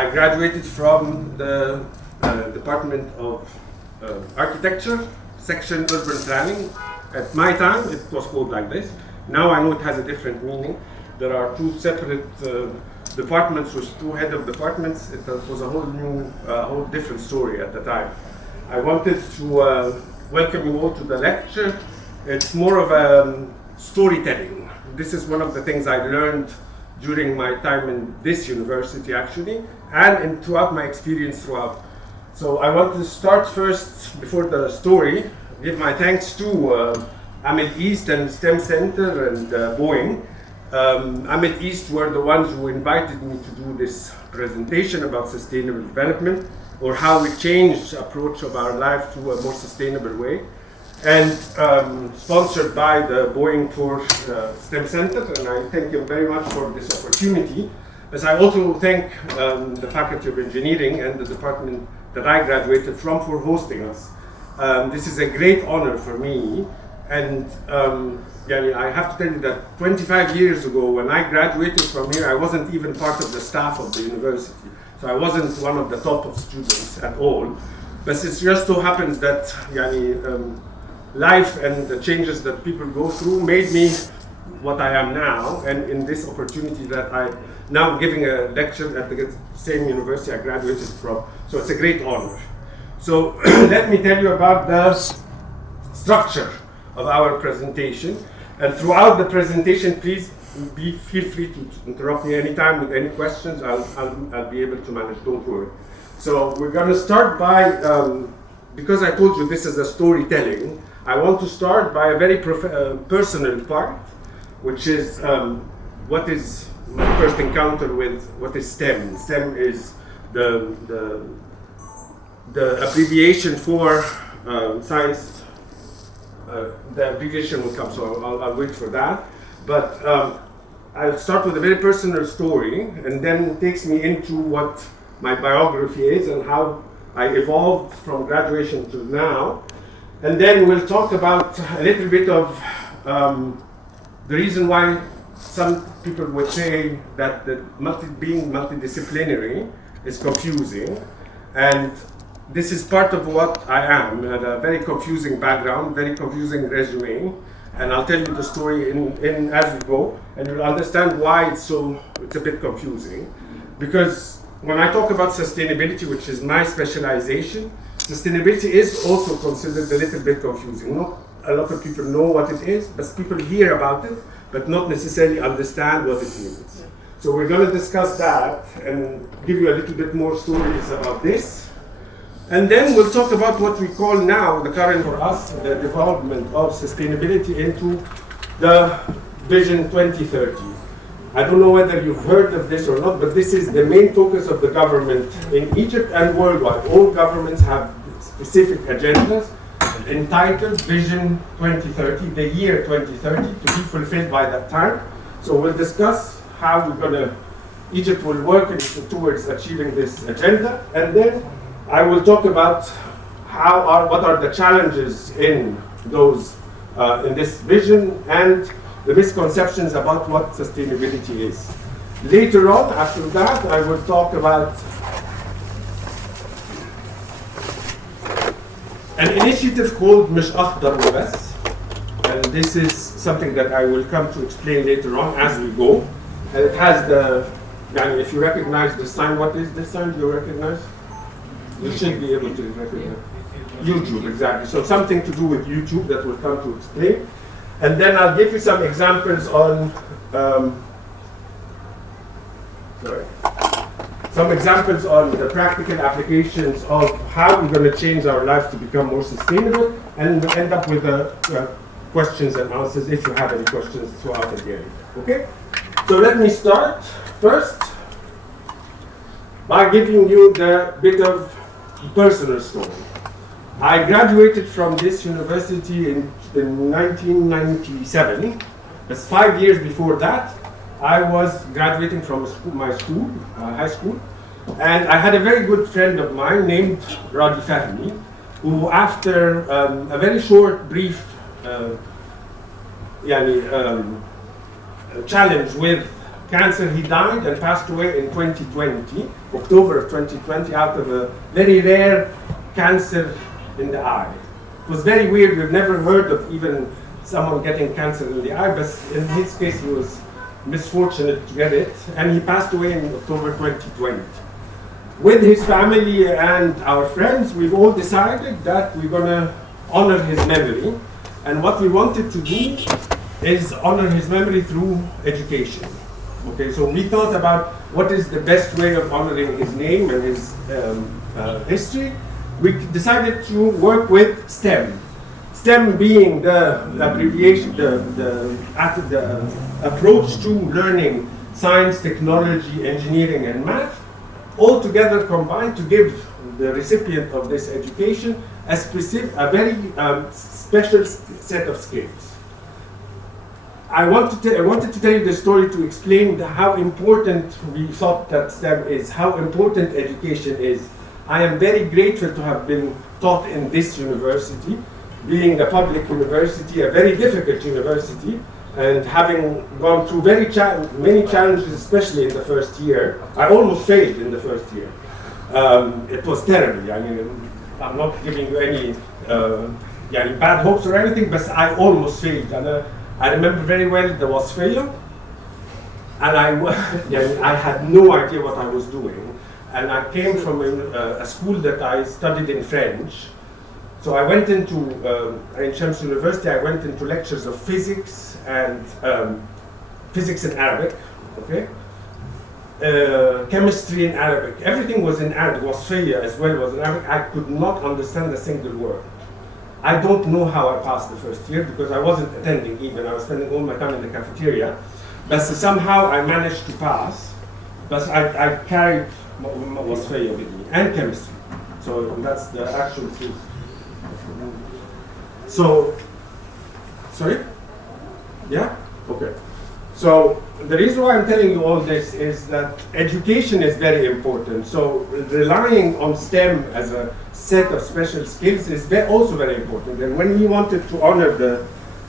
I graduated from the Department of Architecture, Section Urban Planning. At my time, it was called like this. Now I know it has a different meaning. There are two separate departments with two head of departments. It was a whole new, whole different story at the time. I wanted to welcome you all to the lecture. It's more of a storytelling. This is one of the things I learned during my time in this university, actually, and throughout my experience throughout. So I want to start first, before the story, give my thanks to Ahmed East and STEM Center and Boeing. Ahmed East were the ones who invited me to do this presentation about sustainable development, or how we change the approach of our life to a more sustainable way. And sponsored by the Boeing for STEM Center, and I thank you very much for this opportunity. As I also thank the Faculty of Engineering and the department that I graduated from for hosting us. This is a great honor for me, and I have to tell you that 25 years ago, when I graduated from here, I wasn't even part of the staff of the university. So I wasn't one of the top of students at all. But it just so happens that life and the changes that people go through made me what I am now, and in this opportunity that I now giving a lecture at the same university I graduated from. So it's a great honor. So let me tell you about the structure of our presentation. And throughout the presentation, please feel free to interrupt me anytime with any questions. I'll be able to manage, don't worry. So we're gonna start by, because I told you this is a storytelling, I want to start by a very personal part, which is what is my first encounter with what is STEM. STEM is the abbreviation for science. The abbreviation will come, so I'll wait for that. But I'll start with a very personal story, and then it takes me into what my biography is and how I evolved from graduation to now. And then we'll talk about a little bit of the reason why some people would say that being multidisciplinary is confusing. And this is part of what I am. I had a very confusing background, very confusing resume. And I'll tell you the story in as we go, and you'll understand why it's a bit confusing. Because when I talk about sustainability, which is my specialization, sustainability is also considered a little bit confusing. Not a lot of people know what it is, but people hear about it, but not necessarily understand what it means. So we're going to discuss that and give you a little bit more stories about this. And then we'll talk about what we call now, the current for us, the development of sustainability into the Vision 2030. I don't know whether you've heard of this or not, but this is the main focus of the government in Egypt and worldwide. All governments have specific agendas entitled Vision 2030, the year 2030, to be fulfilled by that time. So we'll discuss how Egypt will work towards achieving this agenda, and then I will talk about what are the challenges in this vision and the misconceptions about what sustainability is. Later on, after that, I will talk about an initiative called Mish Akhdar wa Bas, and this is something that I will come to explain later on as we go. And it has if you recognize the sign, what is this sign? Do you recognize? You should be able to recognize. YouTube, exactly. So something to do with YouTube that we'll come to explain. And then I'll give you some examples on, some examples on the practical applications of how we're going to change our life to become more sustainable, and we'll end up with questions and answers if you have any questions throughout the day. Okay? So let me start first by giving you the bit of personal story. I graduated from this university in 1997. That's 5 years before that. I was graduating from my school, high school, and I had a very good friend of mine named Radi Fahmi, who after a very short, brief challenge with cancer. He died and passed away in 2020, October of 2020, out of a very rare cancer in the eye. It was very weird. We've never heard of even someone getting cancer in the eye, but in his case, he was misfortunate to get it, and he passed away in October 2020. With his family and our friends, we've all decided that we're gonna honor his memory, and what we wanted to do is honor his memory through education. Okay, so we thought about what is the best way of honoring his name and his history. We decided to work with STEM. STEM being the abbreviation, the approach to learning science, technology, engineering, and math, all together combined to give the recipient of this education a very special set of skills. I wanted to tell you the story to explain how important we thought that STEM is, how important education is. I am very grateful to have been taught in this university, being a public university, a very difficult university, and having gone through many challenges, especially in the first year. I almost failed in the first year. It was terrible. I mean, I'm not giving you any bad hopes or anything, but I almost failed. And I remember very well there was failure, and I had no idea what I was doing. And I came from a school that I studied in French. So I went into, in Shams University, I went into lectures of physics and physics in Arabic, okay? Chemistry in Arabic. Everything was in Arabic. Was failure as well was in Arabic. I could not understand a single word. I don't know how I passed the first year because I wasn't attending even. I was spending all my time in the cafeteria. But somehow I managed to pass. But I carried was failure with me, and chemistry. So that's the actual truth. So, sorry? Yeah? Okay. So the reason why I'm telling you all this is that education is very important. So relying on STEM as a set of special skills is also very important. And when we wanted to honor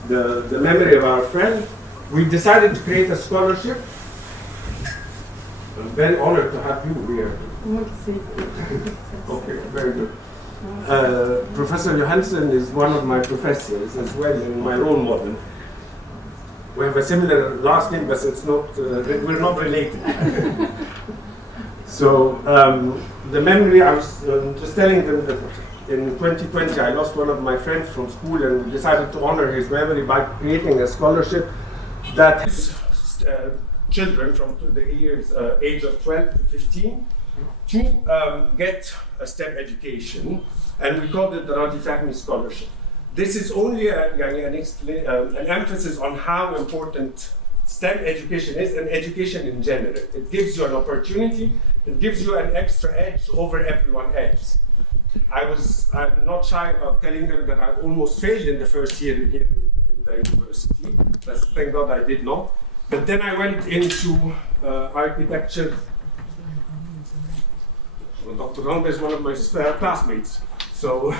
the memory of our friend, we decided to create a scholarship. I'm very honored to have you here. Okay, very good. Professor Johansen is one of my professors as well, and my role model. We have a similar last name, but it's not, we're not related. So the memory, I was just telling them that in 2020 I lost one of my friends from school, and we decided to honor his memory by creating a scholarship that children from the age of 12 to 15 to get a STEM education, and we called it the Radi Fahmy Scholarship. This is only an emphasis on how important STEM education is, and education in general. It gives you an opportunity, it gives you an extra edge over everyone else. I'm not shy about telling them that I almost failed in the first year here in the university, but thank God I did not. But then I went into architecture. Well, Dr. Randa is one of my classmates, so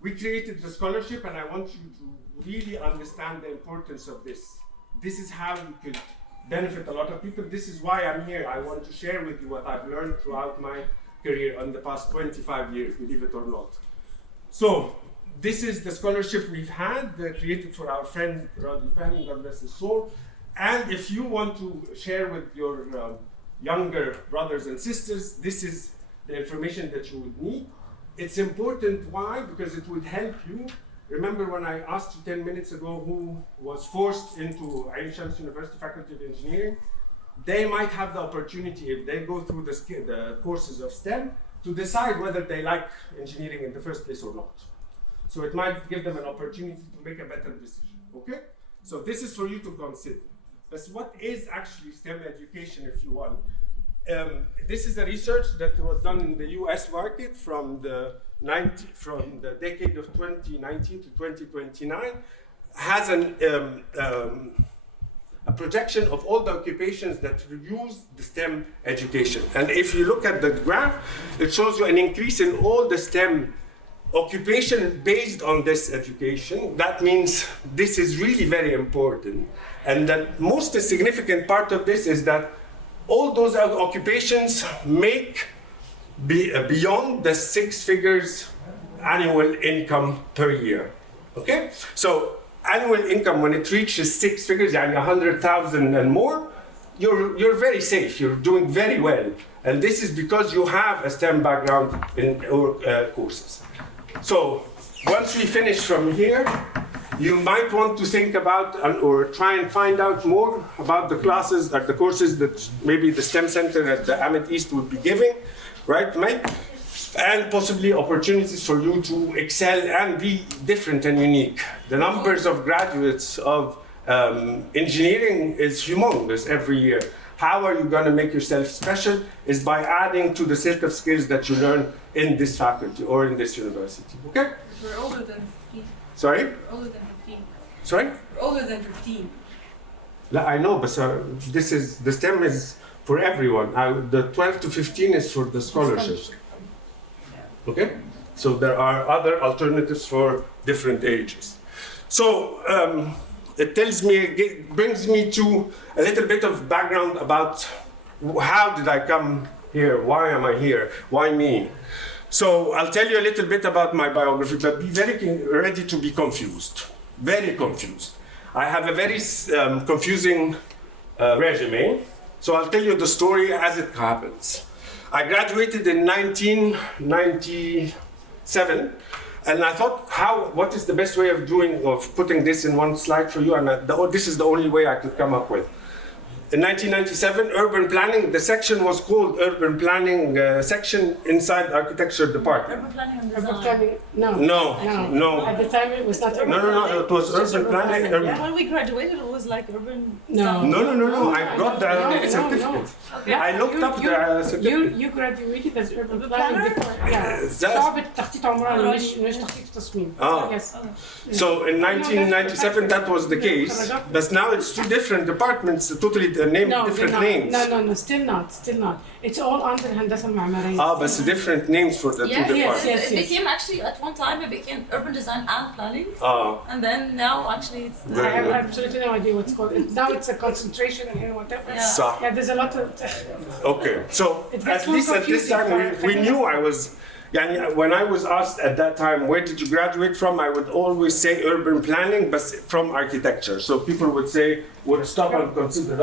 we created the scholarship, and I want you to really understand the importance of this. This is how you could benefit a lot of people. This is why I'm here. I want to share with you what I've learned throughout my career in the past 25 years, believe it or not. So this is the scholarship we've had, created for our friend Radi Fahmy, God bless his soul. And if you want to share with your younger brothers and sisters, this is the information that you would need. It's important, why? Because it would help you. Remember when I asked you 10 minutes ago who was forced into Ain Shams University Faculty of Engineering? They might have the opportunity, if they go through the courses of STEM, to decide whether they like engineering in the first place or not. So it might give them an opportunity to make a better decision, okay? So this is for you to consider. But what is actually STEM education, if you want? This is a research that was done in the US market from the decade of 2019 to 2029, has a projection of all the occupations that use the STEM education. And if you look at the graph, it shows you an increase in all the STEM occupation based on this education. That means this is really very important. And the most significant part of this is that all those occupations make beyond the 6 figures annual income per year. Okay? So annual income, when it reaches 6 figures, yani 100,000 and more, you're very safe, you're doing very well. And this is because you have a STEM background in your courses. So once we finish from here, you might want to think about or try and find out more about the classes, like the courses that maybe the STEM Center at the Ahmed East would be giving, right, Mike? And possibly opportunities for you to excel and be different and unique. The numbers of graduates of engineering is humongous every year. How are you going to make yourself special is by adding to the set of skills that you learn in this faculty or in this university, okay? We're older than 15. Sorry? We're older than 15. Sorry? We're older than 15. I know, but this is, the STEM is for everyone. The 12 to 15 is for the scholarships. Okay? So there are other alternatives for different ages. So it tells me, it brings me to a little bit of background about how did I come here? Why am I here? Why me? So I'll tell you a little bit about my biography, but be very ready to be confused. Very confused. I have a very confusing resume. So I'll tell you the story as it happens. I graduated in 1997, and I thought, what is the best way of putting this in one slide for you? And this is the only way I could come up with. In 1997, urban planning, the section was called urban planning section inside architecture department. Urban planning and Urban design. planning, no. No. At the time it was not urban No, it was just urban planning. yeah. When we graduated, it was like urban. No. No, I got the certificate. Yeah, I looked up the certificate. You graduated as urban Urban planning. planner? Yeah. صعبة تخطيط عمراني مش تخطيط تصميم. Yes. So in 1997 that was the case, but now it's two different departments, totally different names. No, still not. It's all under الهندسة المعمارية. But it's different names for the two departments. Yes. It became actually, at one time, it became urban design and planning. And then now actually it's. I have absolutely no idea what's called. Now it's a concentration and whatever. Yeah. Yeah, there's a lot of. Okay, so It at gets more least at this confusing time for- we knew I was. When I was asked at that time, where did you graduate from? I would always say urban planning, but from architecture. So people would say, would stop and consider,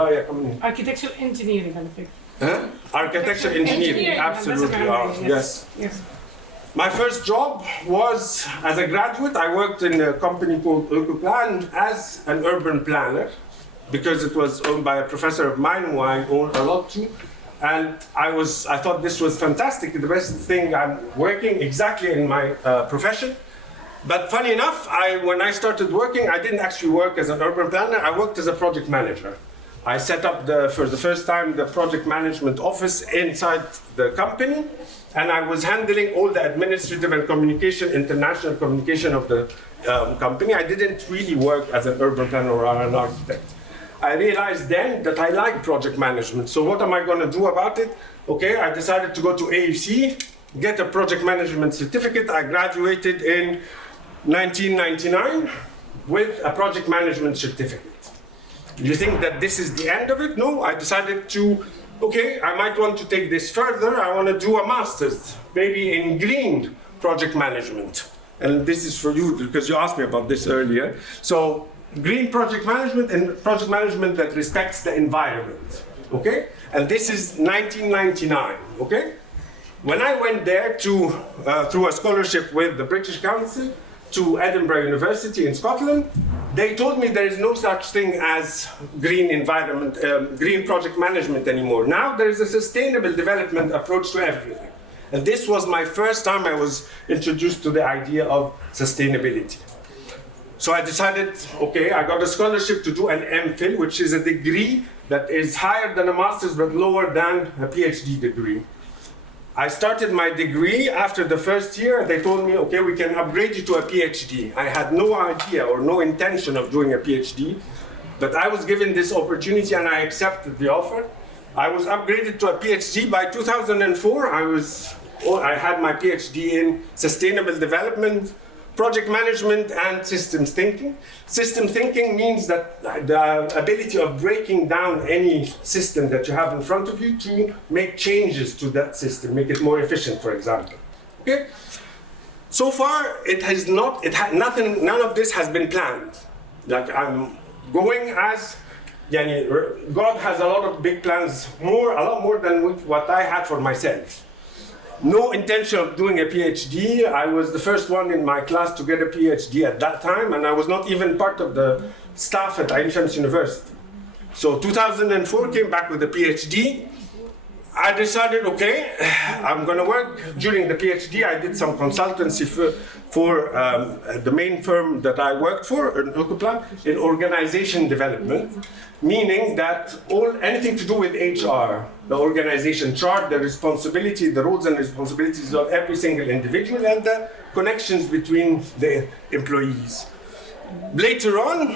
Architectural engineering, I think. Architecture engineering, absolutely. Yes. My first job was as a graduate. I worked in a company called Urcoplan as an urban planner because it was owned by a professor of mine who I own a lot to. And I thought this was fantastic, the best thing. I'm working exactly in my profession. But funny enough, when I started working, I didn't actually work as an urban planner. I worked as a project manager. I set up for the first time the project management office inside the company, and I was handling all the administrative and international communication of the company. I didn't really work as an urban planner or an architect. I realized then that I like project management. So what am I going to do about it? Okay, I decided to go to AFC, get a project management certificate. I graduated in 1999 with a project management certificate. You think that this is the end of it? No, I decided I might want to take this further. I want to do a master's, maybe in green project management. And this is for you because you asked me about this earlier. So green project management and project management that respects the environment, okay? And this is 1999, okay? When I went there through a scholarship with the British Council to Edinburgh University in Scotland, they told me there is no such thing as green project management anymore. Now there is a sustainable development approach to everything. And this was my first time I was introduced to the idea of sustainability. So I decided, I got a scholarship to do an MPhil, which is a degree that is higher than a master's but lower than a PhD degree. I started my degree after the first year. They told me, we can upgrade you to a PhD. I had no idea or no intention of doing a PhD, but I was given this opportunity and I accepted the offer. I was upgraded to a PhD. By 2004, I was I had my PhD in sustainable development, project management, and systems thinking. System thinking means that the ability of breaking down any system that you have in front of you to make changes to that system, make it more efficient, for example. Okay? So far, nothing, none of this has been planned. Like I'm going as, God has a lot of big plans, a lot more than what I had for myself. No intention of doing a PhD. I was the first one in my class to get a PhD at that time, and I was not even part of the staff at Ain Shams University. So 2004 came back with a PhD. I decided, okay, I'm going to work during the PhD. I did some consultancy for the main firm that I worked for, in Ocoplan, in organization development, meaning that anything to do with HR, the organization chart, the responsibility, the roles and responsibilities of every single individual, and the connections between the employees. Later on,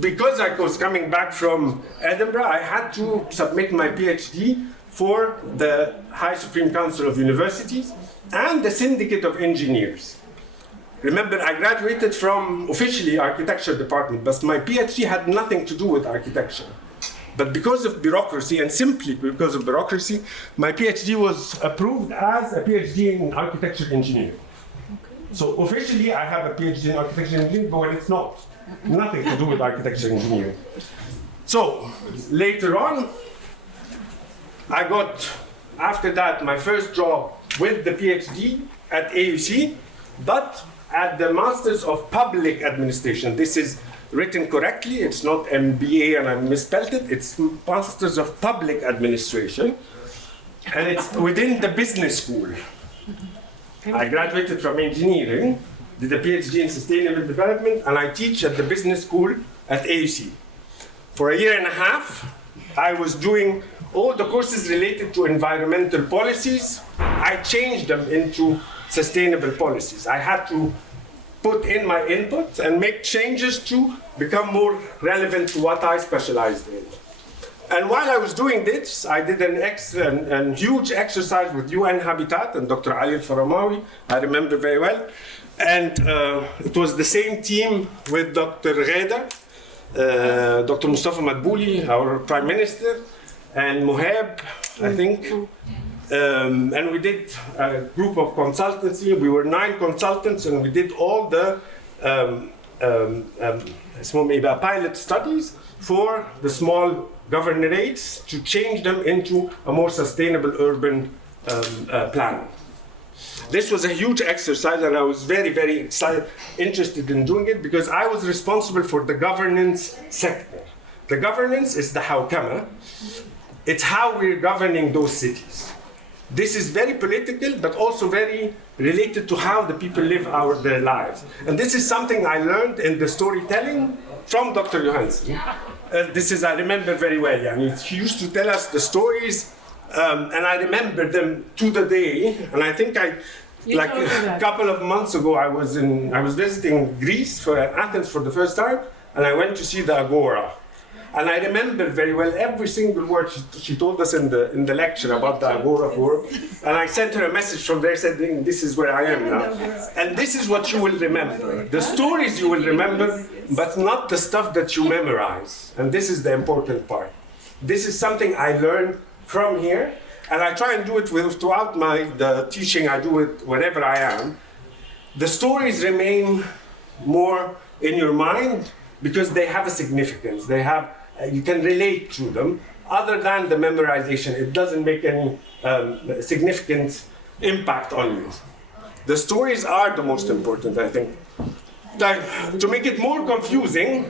because I was coming back from Edinburgh, I had to submit my PhD for the High Supreme Council of Universities and the Syndicate of Engineers. Remember, I graduated from officially architecture department, but my PhD had nothing to do with architecture. But because of bureaucracy, and simply because of bureaucracy, my PhD was approved as a PhD in architecture engineering. So officially, I have a PhD in architecture engineering, but it's not. Nothing to do with architecture engineering. So later on, I got, after that, my first job with the PhD at AUC, but at the Masters of Public Administration. This is written correctly. It's not MBA and I misspelled it. It's Masters of Public Administration. And it's within the business school. I graduated from engineering, did a PhD in sustainable development, and I teach at the business school at AUC. For a year and a half, I was doing all the courses related to environmental policies. I changed them into sustainable policies. I had to put in my input and make changes to become more relevant to what I specialized in. And while I was doing this, I did an huge exercise with UN Habitat and Dr. Ali Al-Faramawi, I remember very well. And it was the same team with Dr. Gheda, Dr. Mustafa Madbouli, our Prime Minister, and Mohab, I think. And we did a group of consultancy. We were 9 consultants, and we did all the pilot studies for the small governorates to change them into a more sustainable urban plan. This was a huge exercise, and I was very, very interested in doing it because I was responsible for the governance sector. The governance is the Hawkama. It's how we're governing those cities. This is very political, but also very related to how the people live their lives. And this is something I learned in the storytelling from Dr. Johansen. I remember very well. He used to tell us the stories, and I remember them to the day. And I think a couple of months ago, I was visiting Greece Athens for the first time, and I went to see the Agora. And I remember very well every single word she told us in the lecture about the Agora Forum. And I sent her a message from there saying, this is where I am now. And this is what you will remember. The stories you will remember, but not the stuff that you memorize. And this is the important part. This is something I learned from here. And I try and do it throughout the teaching I do it wherever I am. The stories remain more in your mind because they have a significance. You can relate to them. Other than the memorization, it doesn't make any significant impact on you. The stories are the most important, I think. To make it more confusing,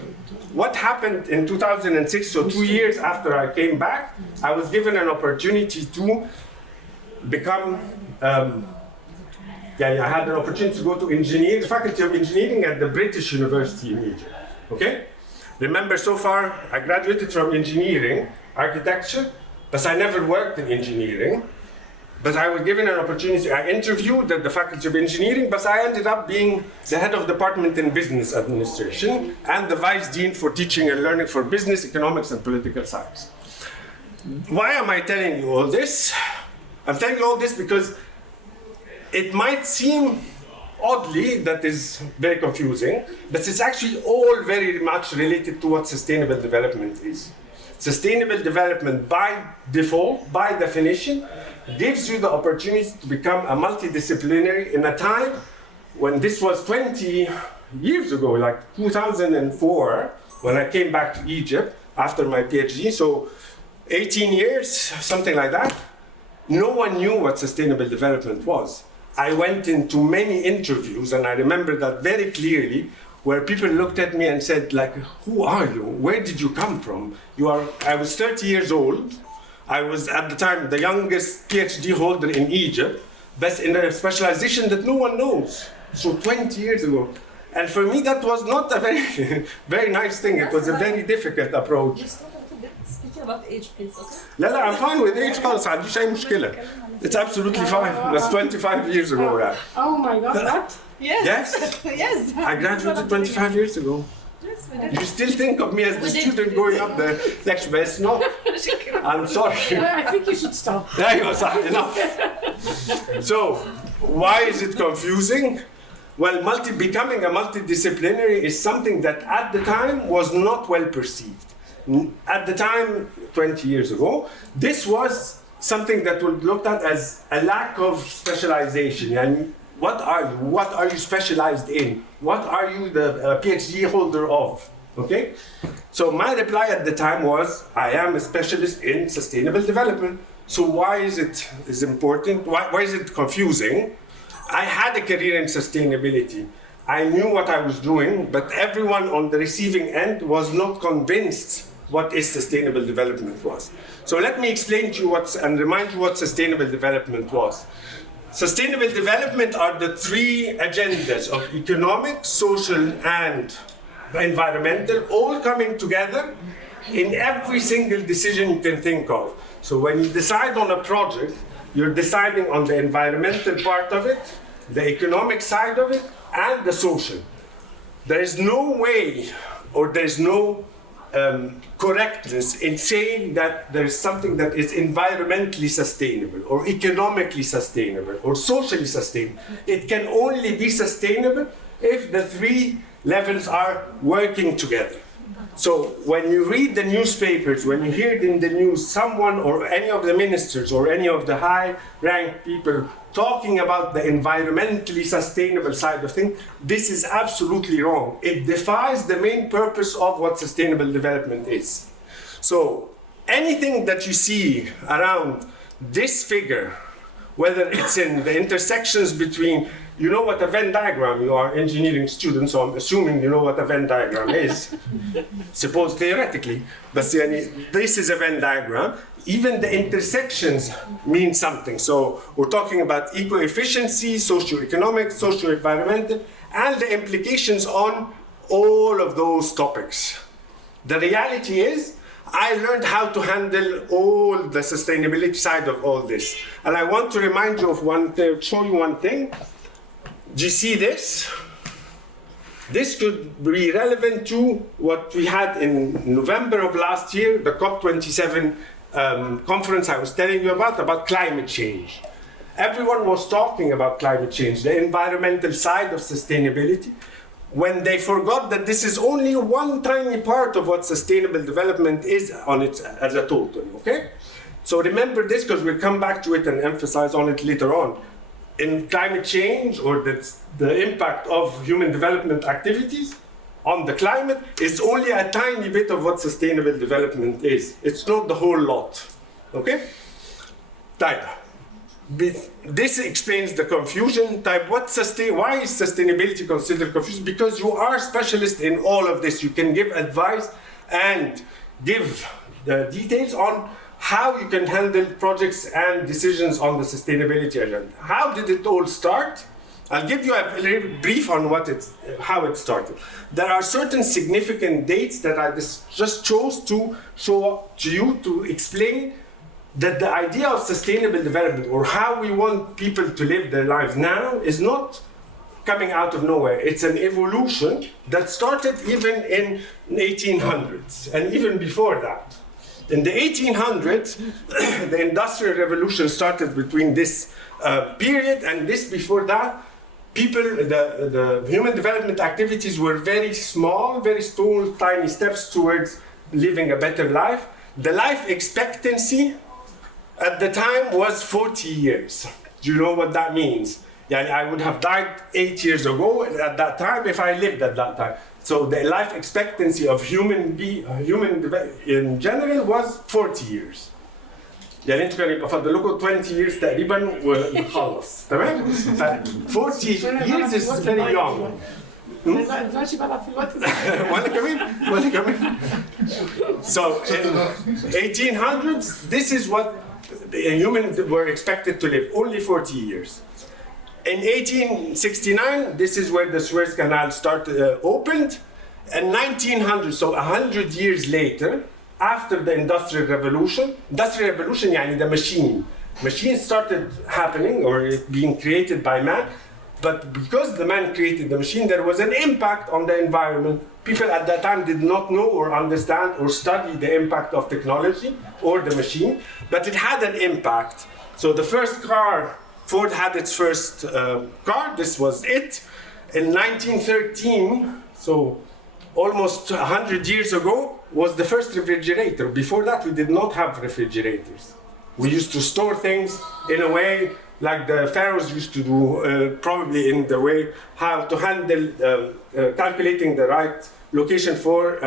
what happened in 2006, so 2 years after I came back, I was given an opportunity to become, I had an opportunity to go to the Faculty of Engineering at the British University in Egypt, okay? Remember, so far, I graduated from engineering, architecture, but I never worked in engineering. But I was given an opportunity. I interviewed at the Faculty of Engineering, but I ended up being the head of department in business administration and the vice dean for teaching and learning for business, economics, and political science. Why am I telling you all this? I'm telling you all this because it might seem oddly that is very confusing, but it's actually all very much related to what sustainable development is. Sustainable development by default, by definition, gives you the opportunity to become a multidisciplinary in a time when this was 20 years ago, like 2004, when I came back to Egypt after my PhD, so 18 years, something like that. No one knew what sustainable development was. I went into many interviews, and I remember that very clearly, where people looked at me and said, like, who are you? Where did you come from? I was 30 years old. I was, at the time, the youngest PhD holder in Egypt, but in a specialization that no one knows. So 20 years ago. And for me, that was not a very, very nice thing. It was a very difficult approach. Just talk a little bit, speaking about age, please, okay? لا, I'm fine with age خالص, ما عنديش أي مشكلة. It's absolutely fine. That's 25 years ago. Yeah. Oh my God, what? Yes. Yes. Yes. I graduated 25 years ago. Yes, we did. You still think of me as the student going up the lecture, but it's not. I'm sorry. I think you should stop. There you go, sir. Enough. So, why is it confusing? Well, becoming a multidisciplinary is something that at the time was not well perceived. At the time, 20 years ago, this was something that was looked at as a lack of specialization. And what are you? What are you specialized in? What are you the PhD holder of? Okay? So my reply at the time was, I am a specialist in sustainable development. So why is it important? Why is it confusing? I had a career in sustainability. I knew what I was doing, but everyone on the receiving end was not convinced what is sustainable development was. So let me explain to you and remind you what sustainable development was. Sustainable development are the three agendas of economic, social, and environmental, all coming together in every single decision you can think of. So when you decide on a project, you're deciding on the environmental part of it, the economic side of it, and the social. There is no way, or there's no correctness in saying that there is something that is environmentally sustainable, or economically sustainable, or socially sustainable. It can only be sustainable if the three levels are working together. So when you read the newspapers, when you hear it in the news, someone or any of the ministers or any of the high-ranked people talking about the environmentally sustainable side of things, this is absolutely wrong. It defies the main purpose of what sustainable development is. So anything that you see around this figure, whether it's in the intersections between, you know what a Venn diagram, you are engineering students, so I'm assuming you know what a Venn diagram is, suppose theoretically, but this is a Venn diagram. Even the intersections mean something. So we're talking about eco-efficiency, socio-economic, socio-environmental, and the implications on all of those topics. The reality is, I learned how to handle all the sustainability side of all this. And I want to remind you of show you one thing. Do you see this? This could be relevant to what we had in November of last year, the COP27 conference I was telling you about climate change. Everyone was talking about climate change, the environmental side of sustainability, when they forgot that this is only one tiny part of what sustainable development is on its as a total, okay? So remember this, because we'll come back to it and emphasize on it later on. In climate change, or the impact of human development activities on the climate, is only a tiny bit of what sustainable development is. It's not the whole lot, okay? Type. This explains the confusion. Type, why is sustainability considered confusing? Because you are specialist in all of this. You can give advice and give the details on how you can handle projects and decisions on the sustainability agenda. How did it all start? I'll give you a little brief on how it started. There are certain significant dates that I just chose to show to you to explain that the idea of sustainable development, or how we want people to live their lives now, is not coming out of nowhere. It's an evolution that started even in 1800s and even before that. In the 1800s, the Industrial Revolution started between this period, and this before that, people, the human development activities were very small, very small, tiny steps towards living a better life. The life expectancy at the time was 40 years. Do you know what that means? Yeah, I would have died 8 years ago at that time if I lived at that time. So the life expectancy of human in general was 40 years. يعني انتوا كانوا يبقى فاضلكم 20 years تقريبا ونخلص تمام؟ 40 years is very young. دلوقتي بلعب في الوقت ده. وانا كمان. So in 1800s, this is what humans were expected to live, only 40 years. In 1869, this is where the Suez Canal opened. In 1900, so 100 years later, after the Industrial Revolution, يعني the machine started happening or being created by man, but because the man created the machine, there was an impact on the environment. People at that time did not know or understand or study the impact of technology or the machine, but it had an impact. So the first car, Ford had its first car, this was it. In 1913, so almost 100 years ago, was the first refrigerator. Before that, we did not have refrigerators. We used to store things in a way like the pharaohs used to do, probably in the way how to handle calculating the right location for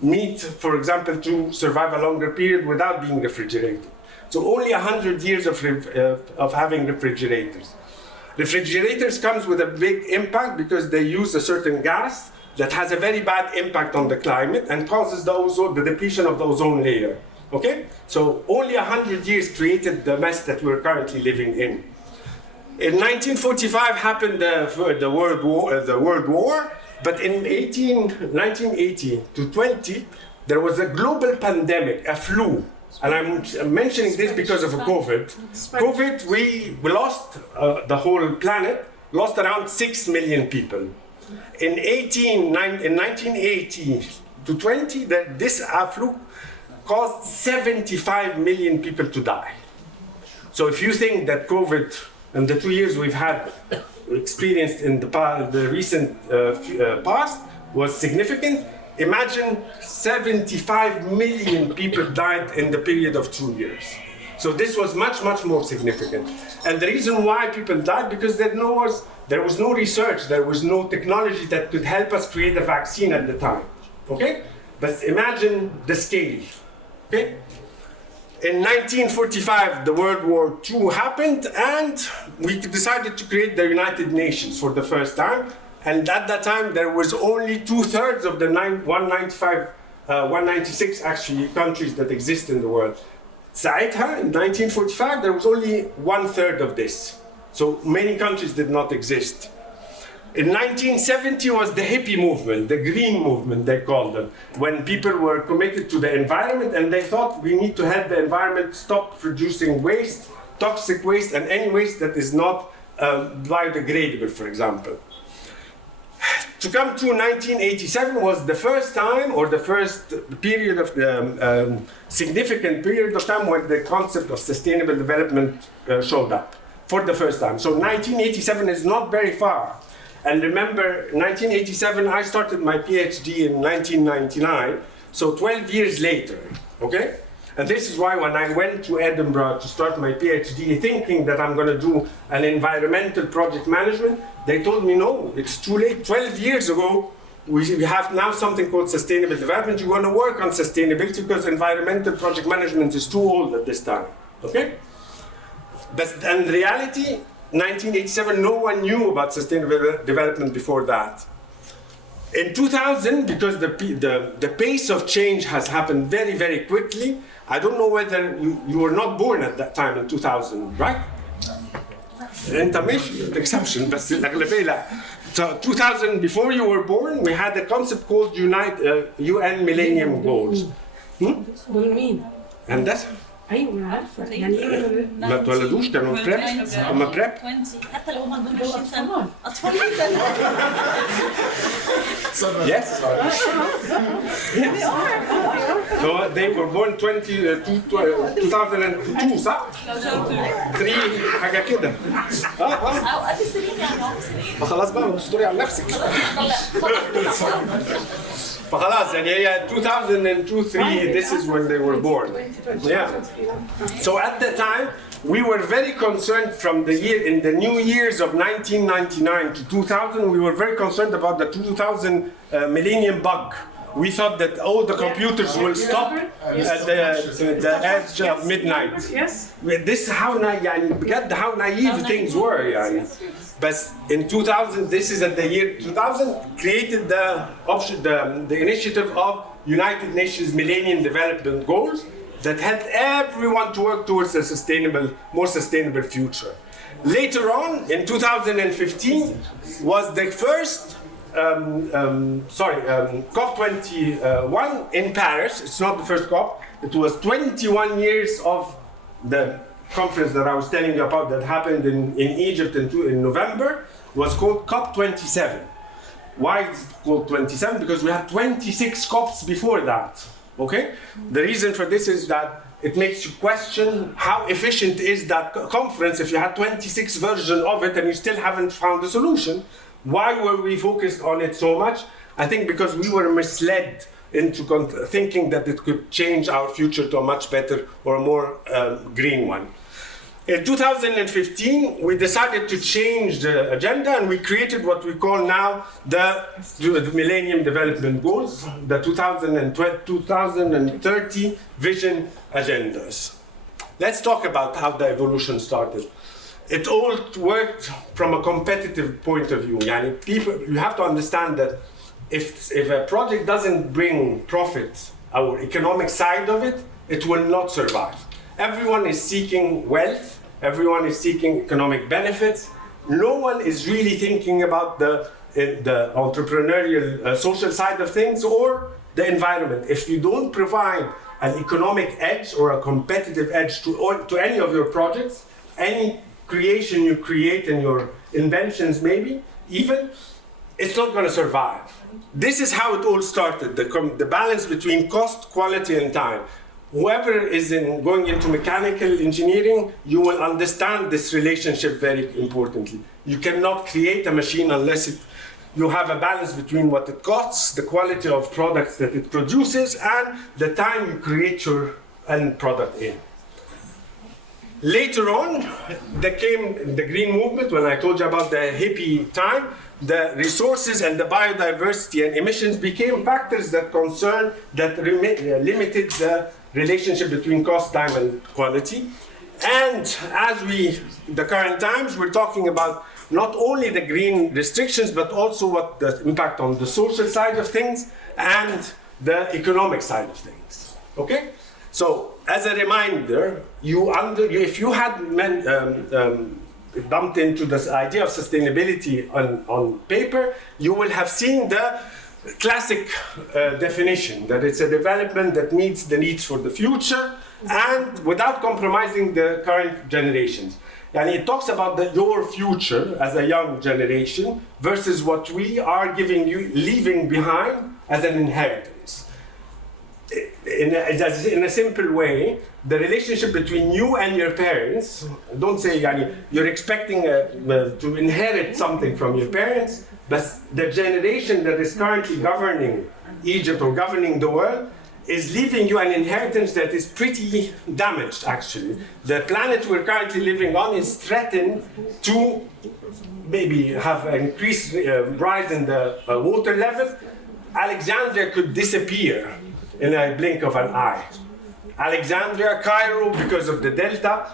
meat, for example, to survive a longer period without being refrigerated. So only 100 years of having refrigerators. Refrigerators comes with a big impact because they use a certain gas that has a very bad impact on the climate and causes the depletion of the ozone layer. Okay? So only 100 years created the mess that we're currently living in. In 1945 happened the World War, but in 1980 to 20, there was a global pandemic, a flu. And I'm mentioning this because of COVID. COVID, we lost, the whole planet lost around 6 million people. In 1980 to 20, this flu caused 75 million people to die. So if you think that COVID and the 2 years we've had experienced in the recent past was significant, imagine 75 million people died in the period of 2 years. So this was much, much more significant. And the reason why people died, because there was no research, there was no technology that could help us create a vaccine at the time. Okay? But imagine the scale. Okay? In 1945, the World War II happened, and we decided to create the United Nations for the first time. And at that time, there was only 2/3 of the 196 actually countries that exist in the world. ساعتها, in 1945, there was only 1/3 of this. So many countries did not exist. In 1970 was the hippie movement, the green movement they called them, when people were committed to the environment and they thought we need to help the environment stop producing waste, toxic waste, and any waste that is not biodegradable, for example. To come to 1987 was the first time, or the first period of the significant period of time when the concept of sustainable development showed up for the first time. So 1987 is not very far. And remember, 1987, I started my PhD in 1999, so 12 years later, okay? And this is why when I went to Edinburgh to start my PhD, thinking that I'm gonna do an environmental project management, they told me, no, it's too late. 12 years ago, we have now something called sustainable development. You wanna work on sustainability because environmental project management is too old at this time, okay? But in reality, 1987, no one knew about sustainable development before that. In 2000, because the pace of change has happened very, very quickly, I don't know whether you were not born at that time in 2000, right? انت ماشي exception بس الأغلبية لا. So 2000, before you were born, we had a concept called UN Millennium Goals. دول مين؟ هندسة. ايوه انا عارفه يعني ايه ما اتولدوش كانوا prepped. هم prepped. 20 حتى لو هم عندهم 20 سنه اطفال جدا. Yes. So they were born 2002 صح؟ 3 حاجة كده. او قد السنين يعني عمر سنين. فخلاص بقى استوري عن نفسك. فخلاص يعني هي 2002 3 this is when they were born. Yeah. So at the time we were very concerned from the year in the new years of 1999 to 2000 we were very concerned about the 2000 millennium bug. We thought that all the computers will stop at the edge of midnight. Yes. This is how يعني بجد how naive things were يعني. But in 2000, this is at the year 2000, created the option, the initiative of United Nations Millennium Development Goals that helped everyone to work towards a sustainable, more sustainable future. Later on, in 2015, was the first COP21 in Paris. It's not the first COP. It was 21 years of the conference that I was telling you about that happened in Egypt in November was called COP27. Why is it called 27? Because we had 26 COPs before that. Okay? The reason for this is that it makes you question how efficient is that conference if you had 26 versions of it and you still haven't found a solution. Why were we focused on it so much? I think because we were misled into thinking that it could change our future to a much better or a more green one. In 2015, we decided to change the agenda and we created what we call now the Millennium Development Goals, the 2030 Vision Agendas. Let's talk about how the evolution started. It all worked from a competitive point of view. Yani people, you have to understand that if a project doesn't bring profit, our economic side of it, it will not survive. Everyone is seeking wealth, everyone is seeking economic benefits. No one is really thinking about the entrepreneurial social side of things or the environment. If you don't provide an economic edge or a competitive edge to any of your projects, any creation you create and your inventions maybe, even, it's not going to survive. This is how it all started, the balance between cost, quality, and time. Whoever is going into mechanical engineering, you will understand this relationship very importantly. You cannot create a machine unless you have a balance between what it costs, the quality of products that it produces, and the time you create your end product in. Later on, there came the green movement. When I told you about the hippie time, the resources and the biodiversity and emissions became factors that limited the relationship between cost, time, and quality. And as the current times, we're talking about not only the green restrictions, but also what the impact on the social side of things and the economic side of things. Okay? So, as a reminder, if you had dumped into this idea of sustainability on paper, you will have seen the classic definition that it's a development that meets the needs for the future and without compromising the current generations. And it talks about your future as a young generation versus what we are leaving behind as an inheritance. In a simple way, the relationship between you and your parents, don't say you're expecting to inherit something from your parents, but the generation that is currently governing Egypt or governing the world is leaving you an inheritance that is pretty damaged actually. The planet we're currently living on is threatened to maybe have an increased rise in the water level. Alexandria could disappear in a blink of an eye. Alexandria, Cairo, because of the delta,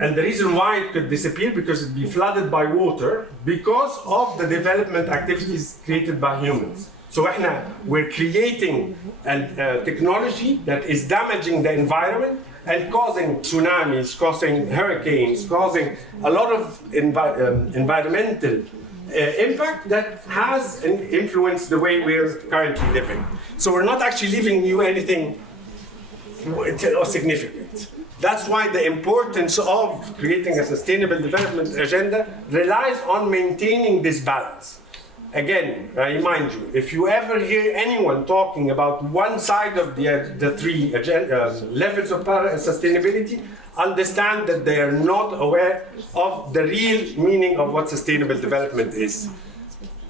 and the reason why it could disappear because it'd be flooded by water because of the development activities created by humans. So we're creating a technology that is damaging the environment and causing tsunamis, causing hurricanes, causing a lot of environmental impact that has influenced the way we're currently living. So we're not actually leaving you anything significant. That's why the importance of creating a sustainable development agenda relies on maintaining this balance. Again, I remind you, if you ever hear anyone talking about one side of the three levels of sustainability, understand that they are not aware of the real meaning of what sustainable development is.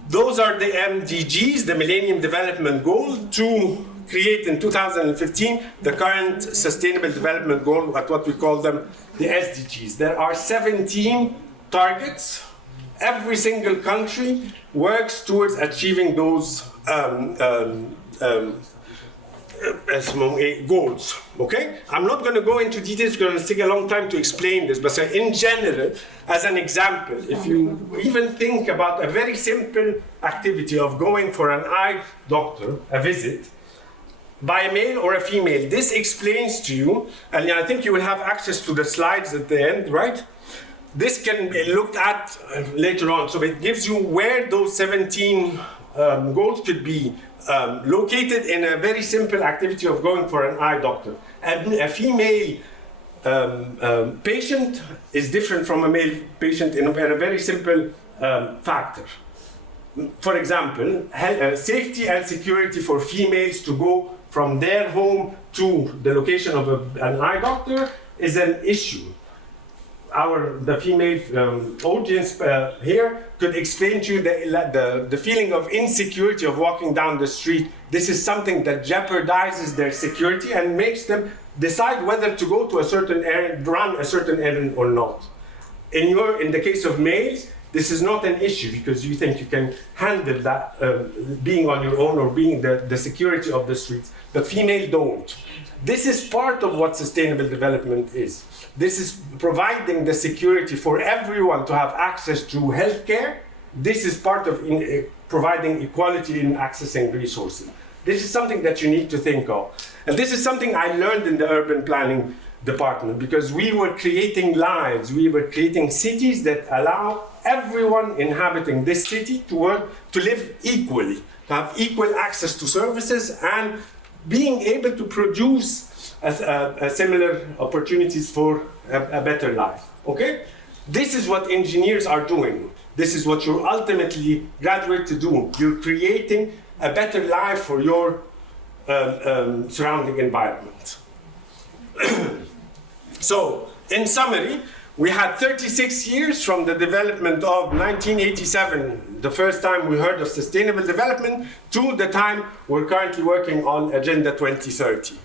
Those are the MDGs, the Millennium Development Goal, to create in 2015 the current Sustainable Development Goal, what we call them the SDGs. There are 17 targets. Every single country works towards achieving those goals. Okay? I'm not going to go into details because it's going to take a long time to explain this, but in general, as an example, if you even think about a very simple activity of going for an eye doctor, a visit, by a male or a female, this explains to you, and I think you will have access to the slides at the end, right? This can be looked at later on, so it gives you where those 17 goals could be located in a very simple activity of going for an eye doctor. A female patient is different from a male patient in a very simple factor. For example, safety and security for females to go from their home to the location of an eye doctor is an issue. The female audience here could explain to you the feeling of insecurity of walking down the street. This is something that jeopardizes their security and makes them decide whether to go to a certain errand, run a certain errand or not. In the case of males, this is not an issue because you think you can handle that being on your own or being the security of the streets, but female don't. This is part of what sustainable development is. This is providing the security for everyone to have access to healthcare. This is part of providing equality in accessing resources. This is something that you need to think of. And this is something I learned in the urban planning department because we were creating lives, we were creating cities that allow everyone inhabiting this city to live equally, to have equal access to services and being able to produce similar opportunities for a better life, okay? This is what engineers are doing. This is what you're ultimately graduate to do. You're creating a better life for your surrounding environment. So, in summary, we had 36 years from the development of 1987, the first time we heard of sustainable development, to the time we're currently working on Agenda 2030.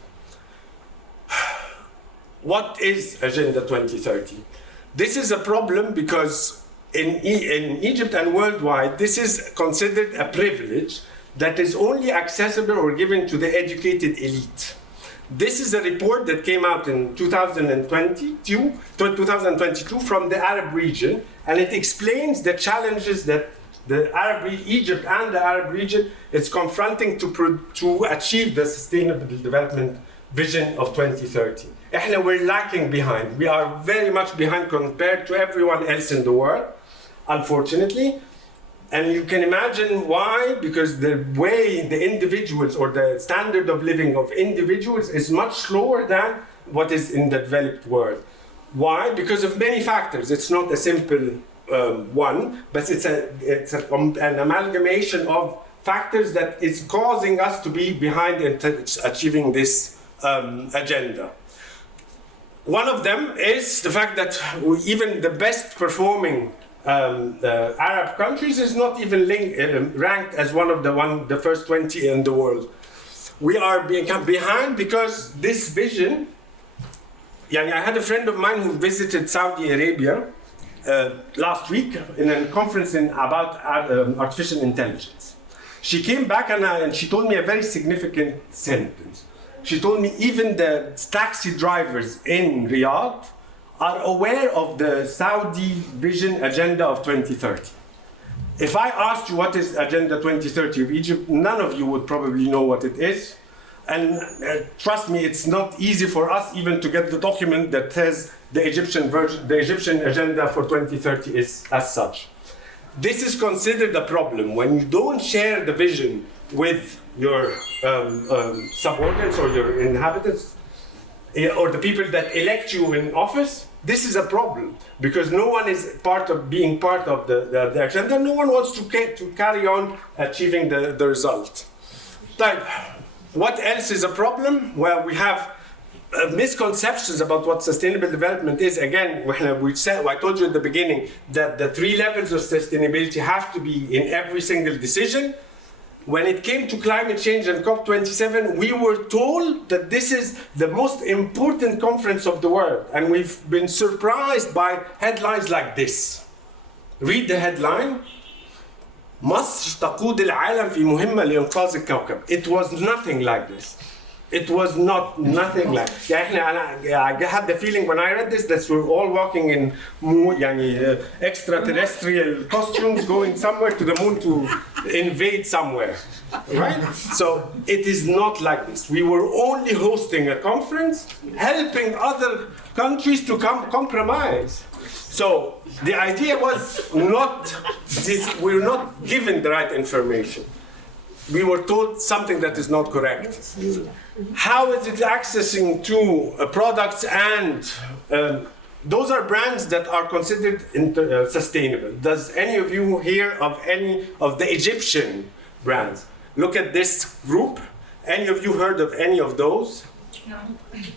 What is Agenda 2030? This is a problem because in Egypt and worldwide, this is considered a privilege that is only accessible or given to the educated elite. This is a report that came out in 2022 from the Arab region, and it explains the challenges that Egypt and the Arab region is confronting to achieve the sustainable development vision of 2030. We're lacking behind. We are very much behind compared to everyone else in the world, unfortunately. And you can imagine why, because the way the individuals or the standard of living of individuals is much lower than what is in the developed world. Why? Because of many factors. It's not a simple one, but it's an amalgamation of factors that is causing us to be behind in achieving this agenda. One of them is the fact that even the best performing Arab countries is not even ranked as one of the first 20 in the world. We are behind because this vision. I had a friend of mine who visited Saudi Arabia last week in a conference about artificial intelligence. She came back and she told me a very significant sentence. She told me even the taxi drivers in Riyadh are aware of the Saudi Vision Agenda of 2030. If I asked you what is Agenda 2030 of Egypt, none of you would probably know what it is. And trust me, it's not easy for us even to get the document that says the Egyptian agenda for 2030 is as such. This is considered a problem when you don't share the vision with your subordinates or your inhabitants. or the people that elect you in office, this is a problem because no one is being part of the agenda. No one wants to carry on achieving the result. Type. What else is a problem? Well, we have misconceptions about what sustainable development is. Again, I told you at the beginning that the 3 levels of sustainability have to be in every single decision. When it came to climate change and COP27, we were told that this is the most important conference of the world. And we've been surprised by headlines like this. Read the headline. مصر تقود العالم في مهمة لإنقاذ الكوكب. It was nothing like this. It was nothing like. I had the feeling when I read this that we're all walking in extraterrestrial costumes going somewhere to the moon to invade somewhere, right? So it is not like this. We were only hosting a conference, helping other countries to compromise. So the idea was not this. We're not given the right information. We were told something that is not correct. How is it accessing to products and those are brands that are considered sustainable. Does any of you hear of any of the Egyptian brands? Look at this group. Any of you heard of any of those? No.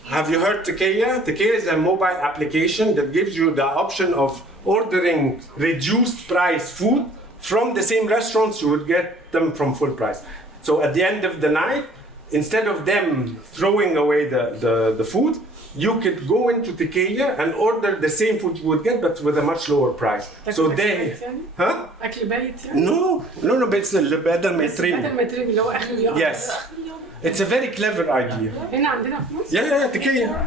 Have you heard Tekeya? Tekeya is a mobile application that gives you the option of ordering reduced price food from the same restaurants you would get them from full price. So at the end of the night, instead of them throwing away the food, you could go into Tekeya and order the same food you would get, but with a much lower price. So they, huh? أكل بيت يعني؟ No, but it's بدل ما يترمي. بدل ما يترمي اللي هو آخر اليوم. Yes, it's a very clever idea. هنا عندنا في مصر. Yeah, Tekeya.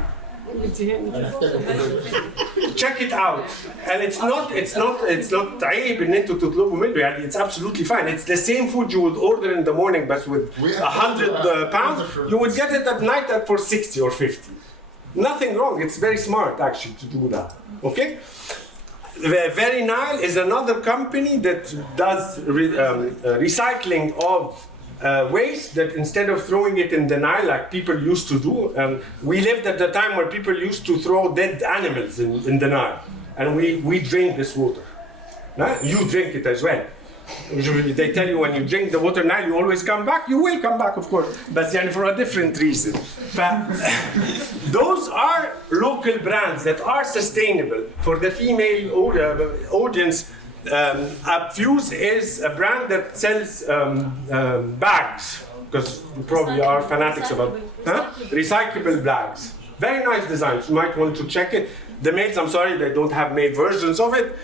Check it out, and it's not عيب إن أنتوا تطلبوا منه يعني. It's absolutely fine. It's the same food you would order in the morning, but with 100 pounds, you would get it at night for 60 or 50. Nothing wrong. It's very smart actually to do that. Okay. Very Nile is another company that does recycling of waste, that instead of throwing it in the Nile like people used to do, we lived at the time where people used to throw dead animals in the Nile, and we drink this water. You drink it as well. They tell you when you drink the water Nile, you always come back. You will come back, of course, but for a different reason. But those are local brands that are sustainable. For the female audience, Abfuse is a brand that sells bags, because you probably are fanatics about recyclable bags. Very nice designs. You might want to check it. The males, I'm sorry, they don't have made versions of it.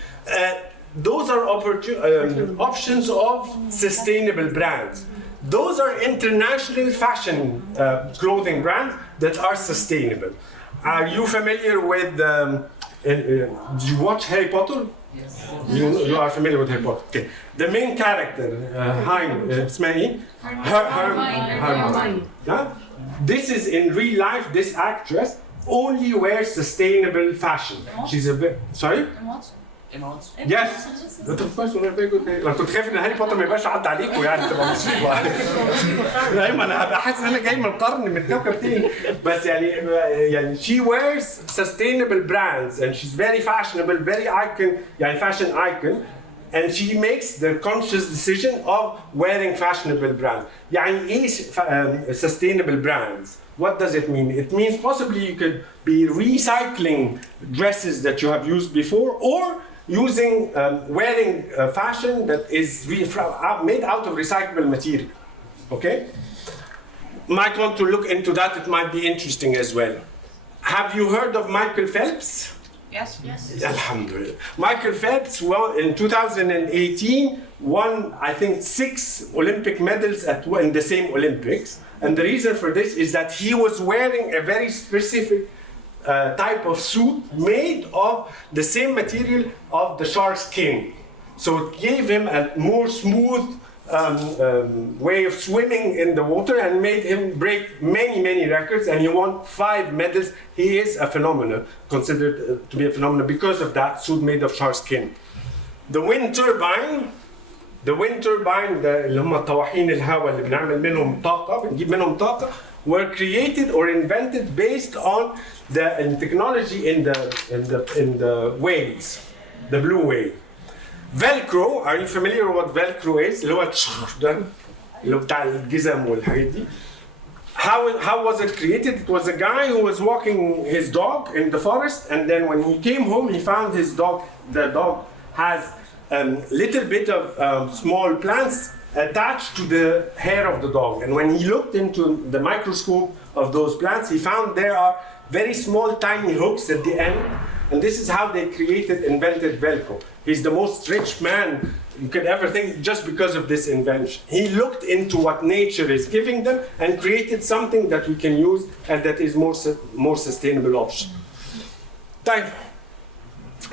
Those are options of sustainable brands. Those are international fashion clothing brands that are sustainable. Are you familiar with? Did you watch Harry Potter? Yes. You are familiar with Harry Potter. Okay. The main character, اسمها ايه؟ Hermione. This is in real life. This actress only wears sustainable fashion. She's a bit. Sorry? Yes. That's of course very good. انا كنت خايف ان هاري بوتر ما يبقاش عدى عليكم يعني تبقى مصيبه. دايما انا هبقى حاسس ان انا جاي من قرن من كوكب تاني. بس يعني she wears sustainable brands and she's very fashionable, very fashion icon, and she makes the conscious decision of wearing fashionable brands. يعني ايه sustainable brands? What does it mean? It means possibly you could be recycling dresses that you have used before, or wearing fashion that is made out of recyclable material. Okay? Might want to look into that. It might be interesting as well. Have you heard of Michael Phelps? Yes. Alhamdulillah. Michael Phelps, in 2018, won, I think, 6 Olympic medals in the same Olympics. And the reason for this is that he was wearing a very specific type of suit made of the same material of the shark's skin. So it gave him a more smooth way of swimming in the water and made him break many records, and he won 5 medals. He is a phenomenon, considered to be a phenomenon because of that suit made of shark skin. The wind turbine اللي هم طواحين الهواء اللي بنعمل منهم طاقة، بنجيب منهم طاقة. were created or invented based on the technology in the waves, the blue wave. Velcro, are you familiar with what Velcro is? اللي هو ده اللي هو بتاع الجزم والحاجات دي. How was it created? It was a guy who was walking his dog in the forest, and then when he came home, he found his dog. The dog has a little bit of small plants attached to the hair of the dog. And when he looked into the microscope of those plants, he found there are very small, tiny hooks at the end. And this is how they invented Velcro. He's the most rich man you could ever think just because of this invention. He looked into what nature is giving them and created something that we can use and that is more sustainable option. طيب,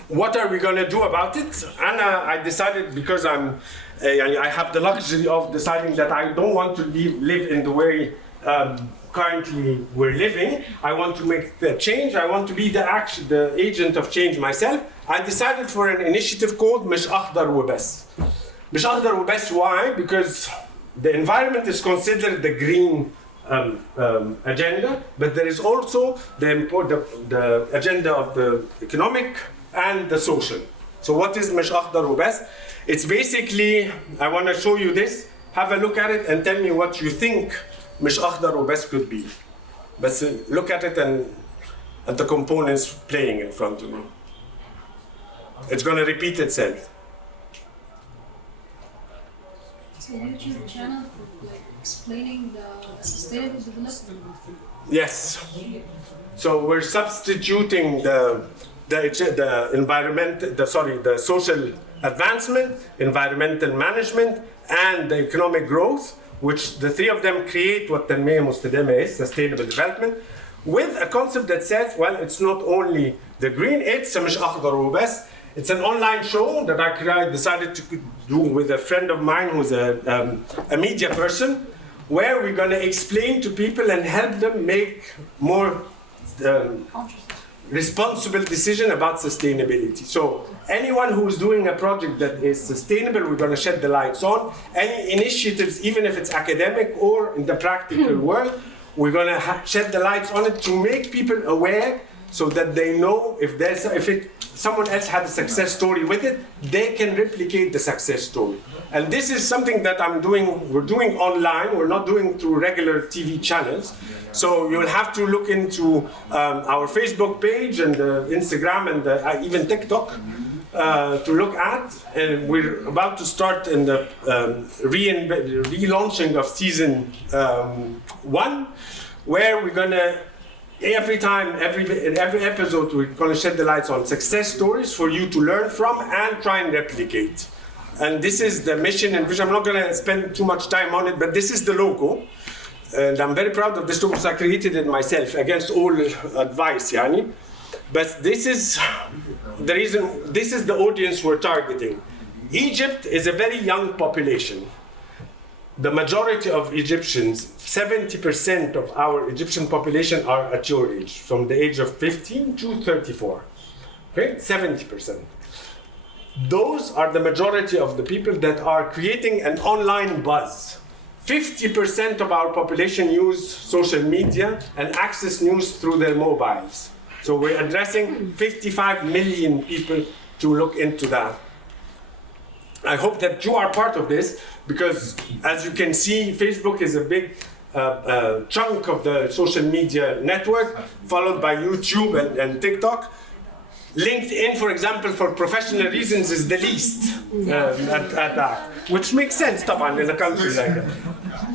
what are we going to do about it? I decided, because I have the luxury of deciding that I don't want to live in the way currently we're living. I want to make the change. I want to be the agent of change myself. I decided for an initiative called مش أخضر وبس. مش أخضر وبس, why? Because the environment is considered the green agenda, but there is also the agenda of the economic and the social. So what is مش أخضر وبس? It's basically, I want to show you this. Have a look at it and tell me what you think مش أخضر وبس could be. But look at it and at the components playing in front of you. It's going to repeat itself. It's a YouTube channel for explaining the sustainable development. Yes. So we're substituting the social advancement, environmental management, and the economic growth, which the three of them create what تنمية مستدامة is, sustainable development, with a concept that says, well, it's not only the green, it's مش أخضر وبس. It's an online show that I decided to do with a friend of mine who's a media person, where we're going to explain to people and help them make more responsible decision about sustainability. So anyone who's doing a project that is sustainable, we're going to shed the lights on. Any initiatives, even if it's academic or in the practical world, we're going to shed the lights on it to make people aware so that they know if someone else had a success story with it, they can replicate the success story. And this is something that we're doing online, we're not doing through regular TV channels. So you'll have to look into our Facebook page and Instagram and even TikTok to look at. And we're about to start in the relaunching of season 1, where we're gonna every episode we're gonna shed the lights on success stories for you to learn from and try and replicate. And this is the mission and vision. I'm not gonna spend too much time on it, but this is the logo. And I'm very proud of this logo because I created it myself against all advice, yani. But this is the reason, this is the audience we're targeting. Egypt is a very young population. The majority of Egyptians, 70% of our Egyptian population are at your age, from the age of 15 to 34. Okay, 70%. Those are the majority of the people that are creating an online buzz. 50% of our population use social media and access news through their mobiles. So we're addressing 55 million people to look into that. I hope that you are part of this, because as you can see, Facebook is a big chunk of the social media network, followed by YouTube and TikTok. LinkedIn, for example, for professional reasons, is the least at that, which makes sense, طبعا, in a country like that.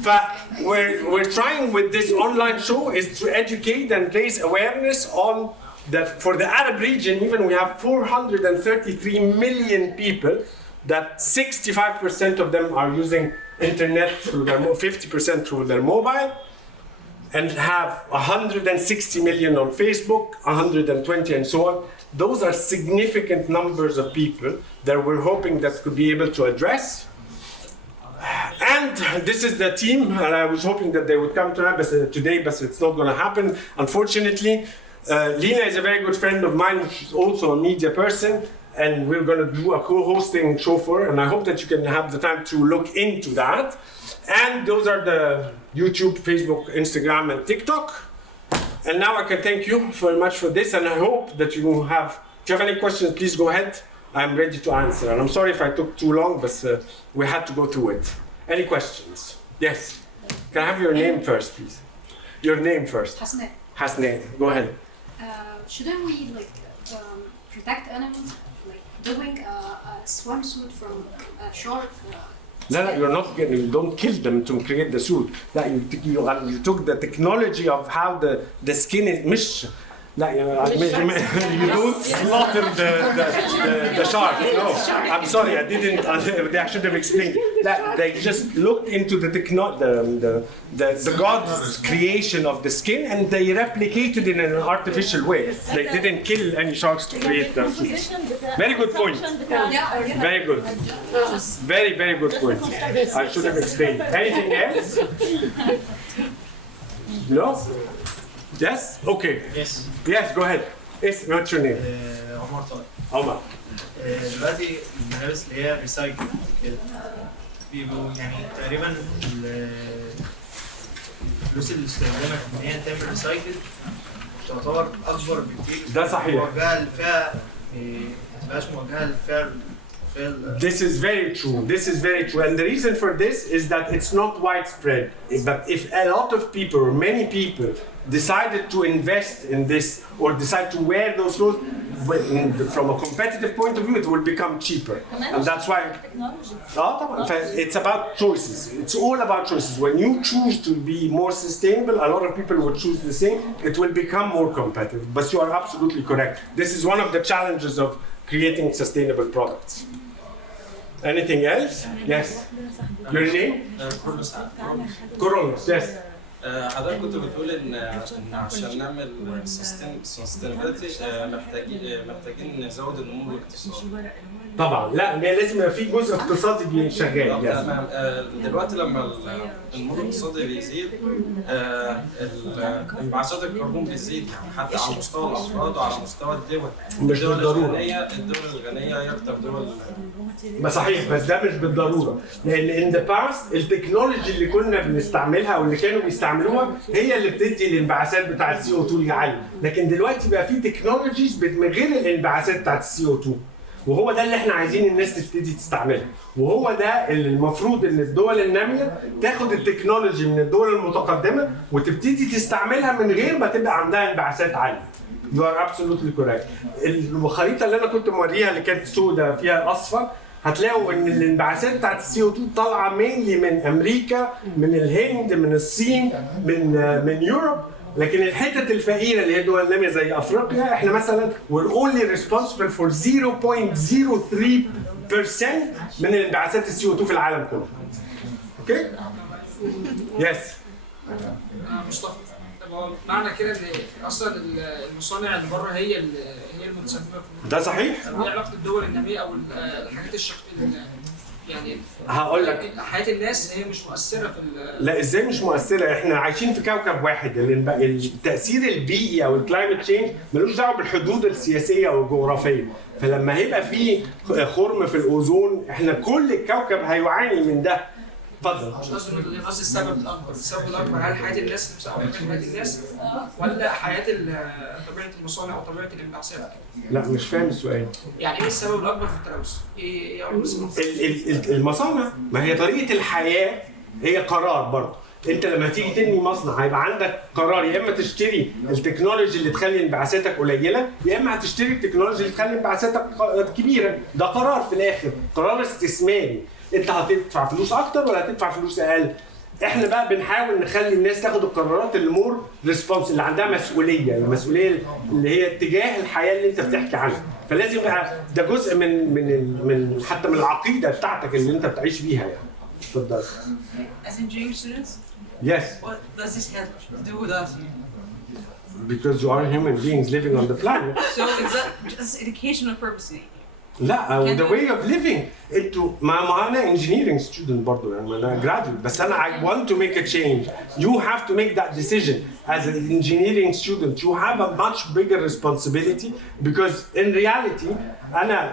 But we're trying with this online show is to educate and raise awareness on that. For the Arab region, even we have 433 million people, that 65% of them are using internet through their 50% through their mobile, and have 160 million on Facebook, 120 and so on. Those are significant numbers of people that we're hoping that could be able to address. And this is the team, and I was hoping that they would come today, but it's not going to happen, unfortunately. Lina is a very good friend of mine. She's also a media person, and we're going to do a co-hosting show for her, and I hope that you can have the time to look into that. And those are the YouTube, Facebook, Instagram, and TikTok. And now I can thank you very much for this, and I hope that you have. If you have any questions, please go ahead. I'm ready to answer. And I'm sorry if I took too long, but we had to go through it. Any questions? Yes. Can I have your name first, please? Your name first. Hasna, Hasnain. Go ahead. shouldn't we protect animals, like doing a swimsuit from a shark? No, you're not getting. You don't kill them to create the suit. No, you took the technology of how the skin is. مش لا you don't slaughter the shark. No, I'm sorry, I didn't. I should have explained. They just looked into the God's creation of the skin and they replicated it in an artificial way. They didn't kill any sharks to create the suit. Very good point. Very good. Very, very good point. I should have explained. Anything else? No? Yes? Okay. Yes. Yes, go ahead. Yes, what's your name? عمر طارق. Omar. دلوقتي الملابس اللي هي ريسايكل كده بيبقوا يعني تقريبا الفلوس اللي استخدمت ان هي تعمل ريسايكل تعتبر اكبر بكتير. ده صحيح. موجهه للفئه ما تبقاش موجهه للفئه. This is very true. This is very true. And the reason for this is that it's not widespread. But if a lot of people, or many people, decided to invest in this or decide to wear those clothes, from a competitive point of view, it will become cheaper. And that's why it's about choices. It's all about choices. When you choose to be more sustainable, a lot of people will choose the same. It will become more competitive. But you are absolutely correct. This is one of the challenges of creating sustainable products. Anything else? Yes. Your name? Coronas. Yes. حضرتك كنت بتقول ان عشان نعمل سستينابيلتي محتاجين نزود النمو الاقتصادي. طبعا لا لازم يبقى في جزء اقتصادي شغال. تمام. دلوقتي لما النمو الاقتصادي بيزيد انبعاثات الكربون بتزيد حتى على مستوى الافراد وعلى مستوى الدول. مش بالضروره. الدول الغنيه هي اكتر دول. ما صحيح بس ده مش بالضروره لان in the past التكنولوجي اللي كنا بنستعملها او اللي كانوا بيستعملوها هي اللي بتدي الانبعاثات بتاعه السي او 2 اللي عاليه، لكن دلوقتي بقى في تكنولوجيز من غير الانبعاثات بتاعه السي او 2 وهو ده اللي احنا عايزين الناس تبتدي تستعملها، وهو ده اللي المفروض ان الدول الناميه تاخد التكنولوجي من الدول المتقدمه وتبتدي تستعملها من غير ما تبقى عندها انبعاثات عاليه. You are absolutely correct. الخريطه اللي انا كنت موريها اللي كانت سوداء فيها اصفر هتلاقوا ان الانبعاثات بتاعت السي او 2 طالعه مينلي من امريكا، من الهند، من الصين، من يوروب، لكن الحتت الفقيره اللي هي دول ناميه زي افريقيا احنا مثلا we're only responsible for 0.03% من الانبعاثات السي او 2 في العالم كله. اوكي؟ يس. مصطفى، طب هو معنى كده ان اصلا المصانع اللي بره هي المتسببه في ده صحيح؟ ايه علاقه الدول الناميه او الحاجات يعني هقول لك حياه الناس هي مش مؤثره في لا ازاي مش مؤثره؟ احنا عايشين في كوكب واحد، التاثير البيئي او الكلايمت تشينج ملوش دعوه بالحدود السياسيه او الجغرافيه، فلما هيبقى في خرم في الاوزون احنا كل الكوكب هيعاني من ده. اتفضل. مش قصدي السبب الاكبر، السبب الاكبر هل حياه الناس نفسها او حياه الناس ولا حياه طبيعه المصانع او طبيعه الانبعاثات؟ لا مش فاهم السؤال. يعني ايه السبب الاكبر في التلوث؟ ايه المصانع، ما هي طريقه الحياه هي قرار برضه. انت لما تيجي تبني مصنع هيبقى عندك قرار، يا اما تشتري التكنولوجي اللي تخلي انبعاثاتك قليله يا اما هتشتري التكنولوجي اللي تخلي انبعاثاتك كبيره. ده قرار في الاخر، قرار استثماري. انت هتدفع فلوس اكتر ولا هتدفع فلوس اقل؟ احنا بقى بنحاول نخلي الناس تاخد القرارات اللي مور ريسبونس، اللي عندها مسؤوليه، المسؤوليه اللي هي اتجاه الحياه اللي انت بتحكي عنها. فلازم يبقى ده جزء من حتى من العقيده بتاعتك اللي انت بتعيش بيها يعني. اتفضل. As engineering students? Yes. What does this have to do with us? Because you are human beings living on the planet. So is that just educational purposes? لا the way of living. انتوا ما انا engineering student برضه يعني انا graduate بس انا I want to make a change. You have to make that decision as an engineering student. You have a much bigger responsibility because in reality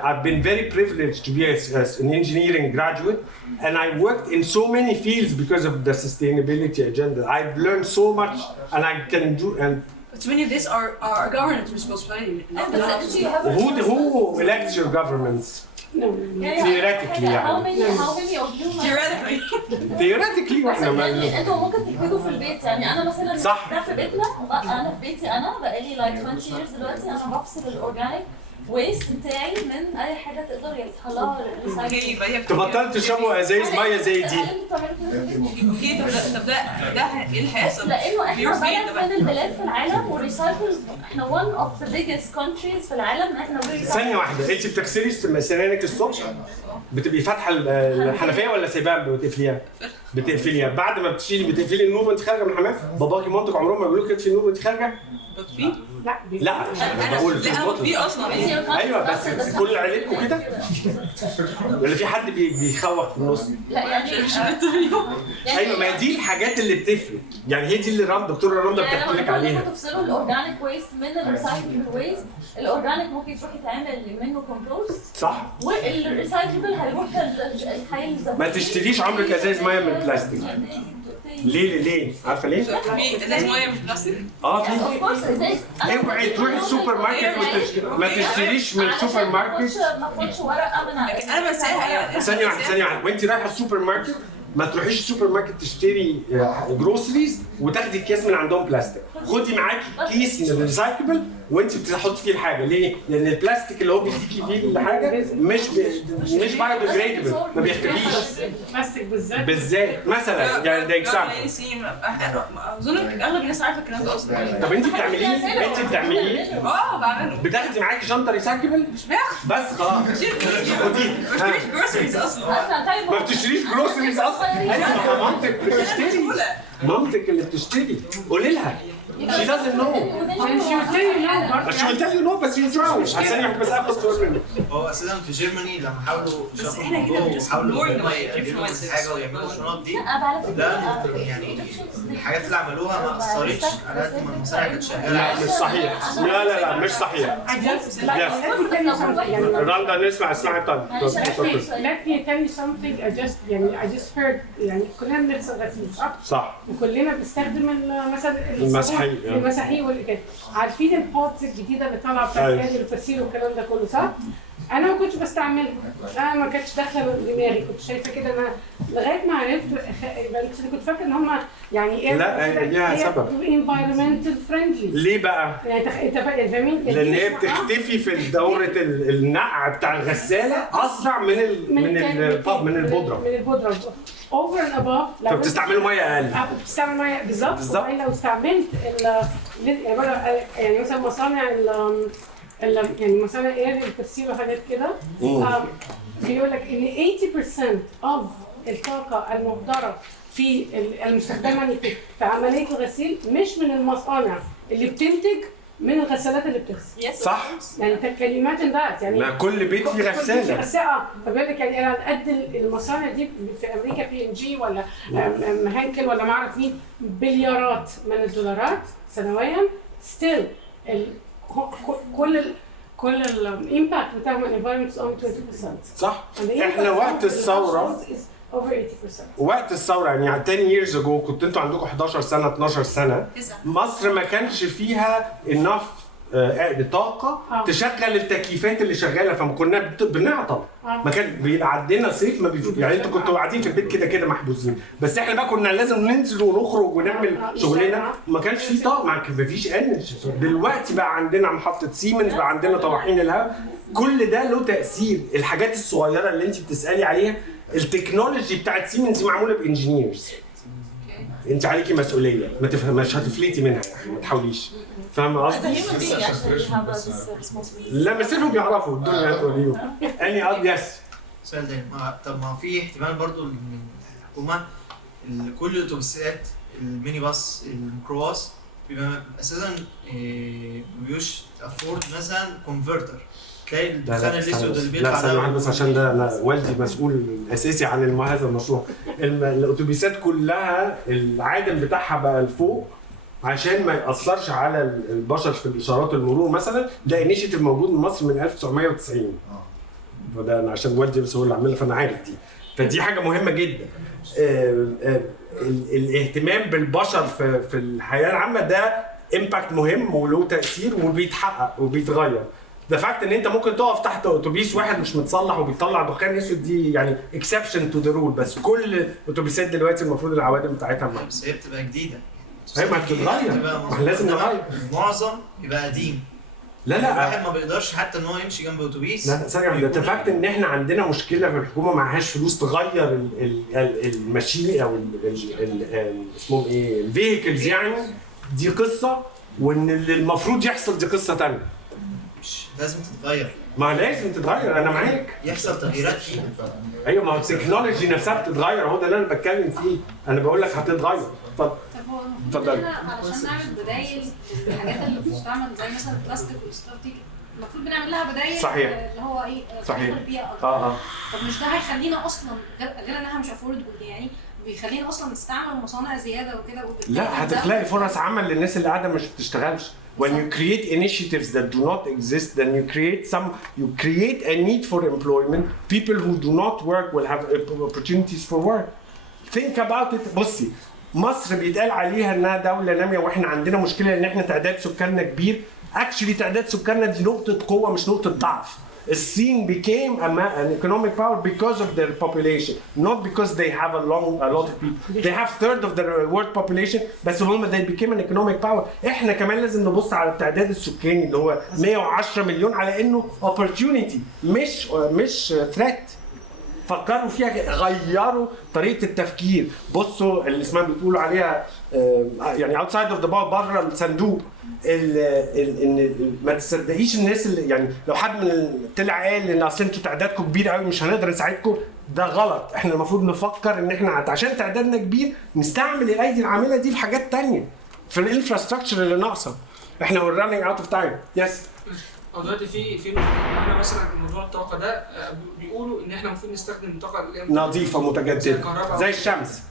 I've been very privileged to be as an engineering graduate and I worked in so many fields because of the sustainability agenda. I've learned so much and I can do and But many of these are our government responsibility. Not the who elects your governments? Theoretically how many of you theoretically. theoretically واحنا يعني انتوا ممكن تجهدوا في البيت يعني انا مثلا صح. ده في بيتنا انا في بيتي انا بقالي like 20 years دلوقتي انا بفصل الاورجانيك ويست بتاعي من اي حاجه تقدر يحصل لها اوكي يبقى هي تبطلت تشربوا ازايز ميه زي دي. اوكي طب ده ايه اللي هيحصل؟ لانه احنا بيور فين بلد ده من البلاد في العالم والريسايكل احنا one of the biggest countries في العالم احنا ثانيه واحده انت بتغسلي سنانك الصبح بتبقي فاتحه الحنفيه ولا سايباها بتقفليها؟ بتقفليها بعد ما بتقفلي النور وانت خارجه من الحمام. باباكي ومامتك عمرهم ما بيقولوا كده في النور وانت خارجه؟ في؟ لا انا بقول لا في اصلا ايوه بس كل عيلتكم كده ولا في حد بيخوف في النص؟ لا يعني ايوه ما دي الحاجات اللي بتفرق يعني هي دي اللي دكتوره رندا بتحكي لك عليها. تفصلوا الاورجانيك ويست من الريسايكل ويست. الاورجانيك ممكن يروح يتعمل منه كومبوست صح والريسايكل هيروح الحياه الزمنيه. ما تشتريش عمرك ازاز ميه من البلاستيك. ليه عارفه ليه؟ في ازاز ميه مش بلاستيك؟ في اوعي تروحي السوبر ماركت ما تشتريش من السوبر ماركت. ما تاخدش ورقه من انا بنساها ثانيه واحده وانت رايحه السوبر ماركت ما تروحيش السوبر ماركت تشتري جروسريز وتاخدي الكيس من عندهم بلاستيك. خدي معاكي كيس من الريسايكل وانت بتحطي فيه الحاجه. ليه؟ لان البلاستيك اللي هو بيديكي فيه الحاجه مش بايوديجريدبل ما بيختفيش. بلاستيك بالذات مثلا يعني ده اكزامبل. اظن اغلب الناس عارفه الكلام ده اصلا. طب انت بتعمليه؟ بعمله. بتاخدي معاكي شنطه ريسايكل؟ مش باخد. بس خلاص خدي. ما بشتريش جروسريز اصلا. ما بتشتريش جروسريز اصلا. ايوه مامتك بتشتري. مامتك اللي بتشتري قولي لها. She doesn't know. She will tell you no بس you try. عشان بس اخد سؤال منك. هو اساسا في جيرماني لما حاولوا بس احنا كده وحاولوا يعملوا حاجه ويعملوا الشنط دي ده يعني الحاجات اللي عملوها ما اثرتش على قد ما المصانع كانت شغاله. لا مش صحيح. لا مش صحيح. رندا نسمع اسمعي طيب. Let me tell you something. I just heard يعني كلنا بنغسل غسيل صح؟ وكلنا بنستخدم مثلا المساحيق والكده. عارفين البوتس الجديده اللي طالعه بتاعت الفسيل والكلام ده كله صح؟ انا ما كنتش بستعملها. انا ما كانتش داخله دماغي. كنت شايفه كده انا لغايه ما عرفت كنت فاكره ان هم يعني ايه. لا ليها سبب. environmental friendly. ليه بقى؟ يعني انت فاهمين؟ لان هي بتختفي في دوره النقع بتاع الغساله اسرع من البودره. over and above. فبتستعملوا ميه اقل. بتستعمل ميه بالظبط. لو استعملت يعني مثلا مصانع يعني مصانع ايه التغسيل وحاجات كده بيقول لك ان 80% of الطاقه المهدره في المستخدمه في عمليه الغسيل مش من المصانع اللي بتنتج من الغسالات اللي بتغسل. صح. يعني انت كان imagine that يعني ما كل بيت فيه غساله. فبيقول لك يعني انا قد المصانع دي في امريكا P&G ولا هانكل ولا ما اعرف مين بليارات من الدولارات سنويا still كل الامباكت بتاعهم الانفايرمنت only 20%. صح. احنا وقت الثوره over 80%. وقت الثوره يعني 10 years ago كنت انتوا عندكم 11 سنه 12 سنه مصر ما كانش فيها enough طاقه تشغل التكييفات اللي شغاله فما كنا بنعطل. ما كان بيبقى عندنا صيف ما بيفوت يعني انتوا كنتوا قاعدين في البيت كده محبوسين بس احنا بقى كنا لازم ننزل ونخرج ونعمل شغلنا. ما كانش في طاقه ما فيش انرجي. دلوقتي بقى عندنا محطه سيمنز بقى عندنا طواحين الهواء. كل ده له تاثير. الحاجات الصغيره اللي انت بتسالي عليها التكنولوجي بتاعت سيمنز معموله بانجينيرز. انت عليكي مسؤوليه مش هتفلتي منها يعني ما تحاوليش. فاهمه قصدي؟ لا مسيرهم يعرفوا الدنيا هتوريهم. اني يس. سؤال تاني طب ما في احتمال برضو ان الحكومه كل الاتوبيسات الميني باص الميكروباص بيبقى اساسا ما بيبقوش افورد مثلا كونفرتر تلاقي الدخان الاسود اللي بيطلع لا ثانية بس عشان ده أنا والدي مسؤول اساسي عن هذا المشروع. الاتوبيسات كلها العادم بتاعها بقى لفوق عشان ما ياثرش على البشر في الاشارات المرور مثلا. ده انيشيتيف موجود في مصر من 1990. فده انا عشان والدي بس هو اللي عاملها فانا عارف دي. فدي حاجه مهمه جدا. الاهتمام بالبشر في الحياه العامه ده امباكت مهم وله تاثير وبيتحقق وبيتغير. ده فاكت ان انت ممكن تقف تحت اتوبيس واحد مش متصلح وبيطلع دخان اسود، دي يعني اكسبشن تو ذا رول. بس كل الاتوبيسات دلوقتي المفروض العوادم بتاعتها بس هي بتبقى جديده. هي ما بتتغير، ما لازم نغير. معظم يبقى قديم. لا الواحد ما بيقدرش حتى ان هو يمشي جنب اتوبيس. لا ثانية، ده فاكت ان احنا عندنا مشكله في الحكومه معهاش فلوس تغير الماشين او اسمهم ايه الفيهيكلز يعني. دي قصه، وان اللي المفروض يحصل دي قصه ثانيه. مش لازم تتغير. ما لازم تتغير، انا معاك. يحصل تغييرات فيها. ايوه، ما هو التكنولوجي نفسها بتتغير، هو ده اللي انا بتكلم فيه. انا بقول لك هتتغير. طب هو المفروض ان احنا علشان نعمل بدايل للحاجات اللي بتستعمل زي مثلا البلاستيك والستاف دي، المفروض بنعمل لها بدايل. صحيح. اللي هو ايه؟ صحيح. البيئه. طب مش ده هيخلينا اصلا غير انها مش افوردبل يعني بيخلينا اصلا نستعمل مصانع زياده وكده. لا، هتخلقي فرص عمل للناس اللي قاعده مش بتشتغلش. When you create initiatives that do not exist, then you create a need for employment. People who do not work will have opportunities for work. Think about it. بصي، مصر بيتقال عليها انها دولة نامية واحنا عندنا مشكلة ان احنا تعداد سكاننا كبير. Actually تعداد سكاننا دي نقطة قوة مش نقطة ضعف. الصين became an economic power because of their population, not because they have a lot of people. They have third of the world population, بس هم they became an economic power. احنا كمان لازم نبص على التعداد السكاني اللي هو 110 مليون على انه opportunity مش threat. فكروا فيها، غيروا طريقة التفكير. بصوا اللي اسمها بيقولوا عليها يعني outside of the box، بره الصندوق. ان ما تصدقيش الناس اللي يعني لو حد من طلع قال ان اصل انتوا تعدادكم كبير قوي مش هنقدر نساعدكم، ده غلط. احنا المفروض نفكر ان احنا عشان تعدادنا كبير نستعمل الايدي العامله دي في حاجات تانية، في الانفراستراكشر اللي ناقصه. احنا we're running out of time. يس. هو دلوقتي في احنا مثلا موضوع الطاقه ده بيقولوا ان احنا المفروض نستخدم طاقه نظيفه متجدده زي الشمس.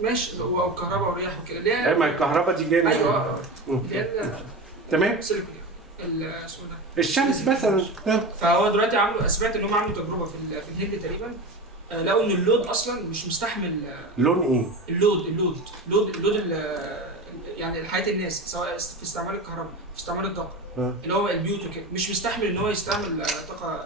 ماشي، والكهرباء والرياح وكده اللي هي ما الكهرباء دي جايه. ايوه اللي هي تمام. سيليكون اسمه ده الشمس مثلا. فهو دلوقتي عملوا، سمعت ان هم عملوا تجربه في الهند تقريبا، لقوا ان اللود اصلا مش مستحمل. لون ايه؟ اللود يعني حياه الناس، سواء في استعمال الكهرباء في استعمال الطاقه اللي هو البيوت وكده، مش مستحمل ان هو يستعمل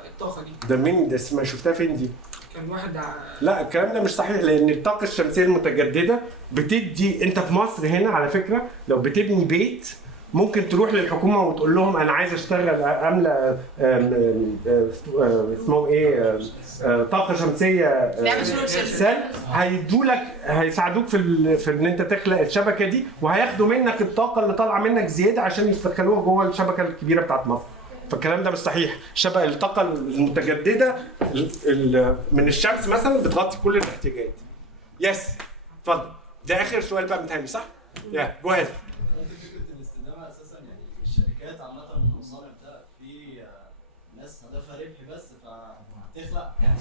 الطاقه دي. ده مين ده؟ ما شفتها فين دي؟ كان واحد لا الكلام ده مش صحيح، لان الطاقه الشمسيه المتجدده بتدي. انت في مصر هنا على فكره لو بتبني بيت ممكن تروح للحكومه وتقول لهم انا عايز اشتغل املى اسمهم ايه طاقه شمسيه سيل، هيدولك هيساعدوك في ان انت تخلق الشبكه دي، وهياخدوا منك الطاقه اللي طالعه منك زياده عشان يدخلوها جوه الشبكه الكبيره بتاعت مصر. فالكلام ده مش صحيح. الطاقه المتجدده من الشمس مثلا بتغطي كل الاحتياجات. يس اتفضل. ده اخر سؤال بقى متهيألي صح؟ يا جو هيد. فكره الاستدامه اساسا يعني الشركات عامه المصانع بتاع في ناس هدفها ربح بس، فهتخلق يعني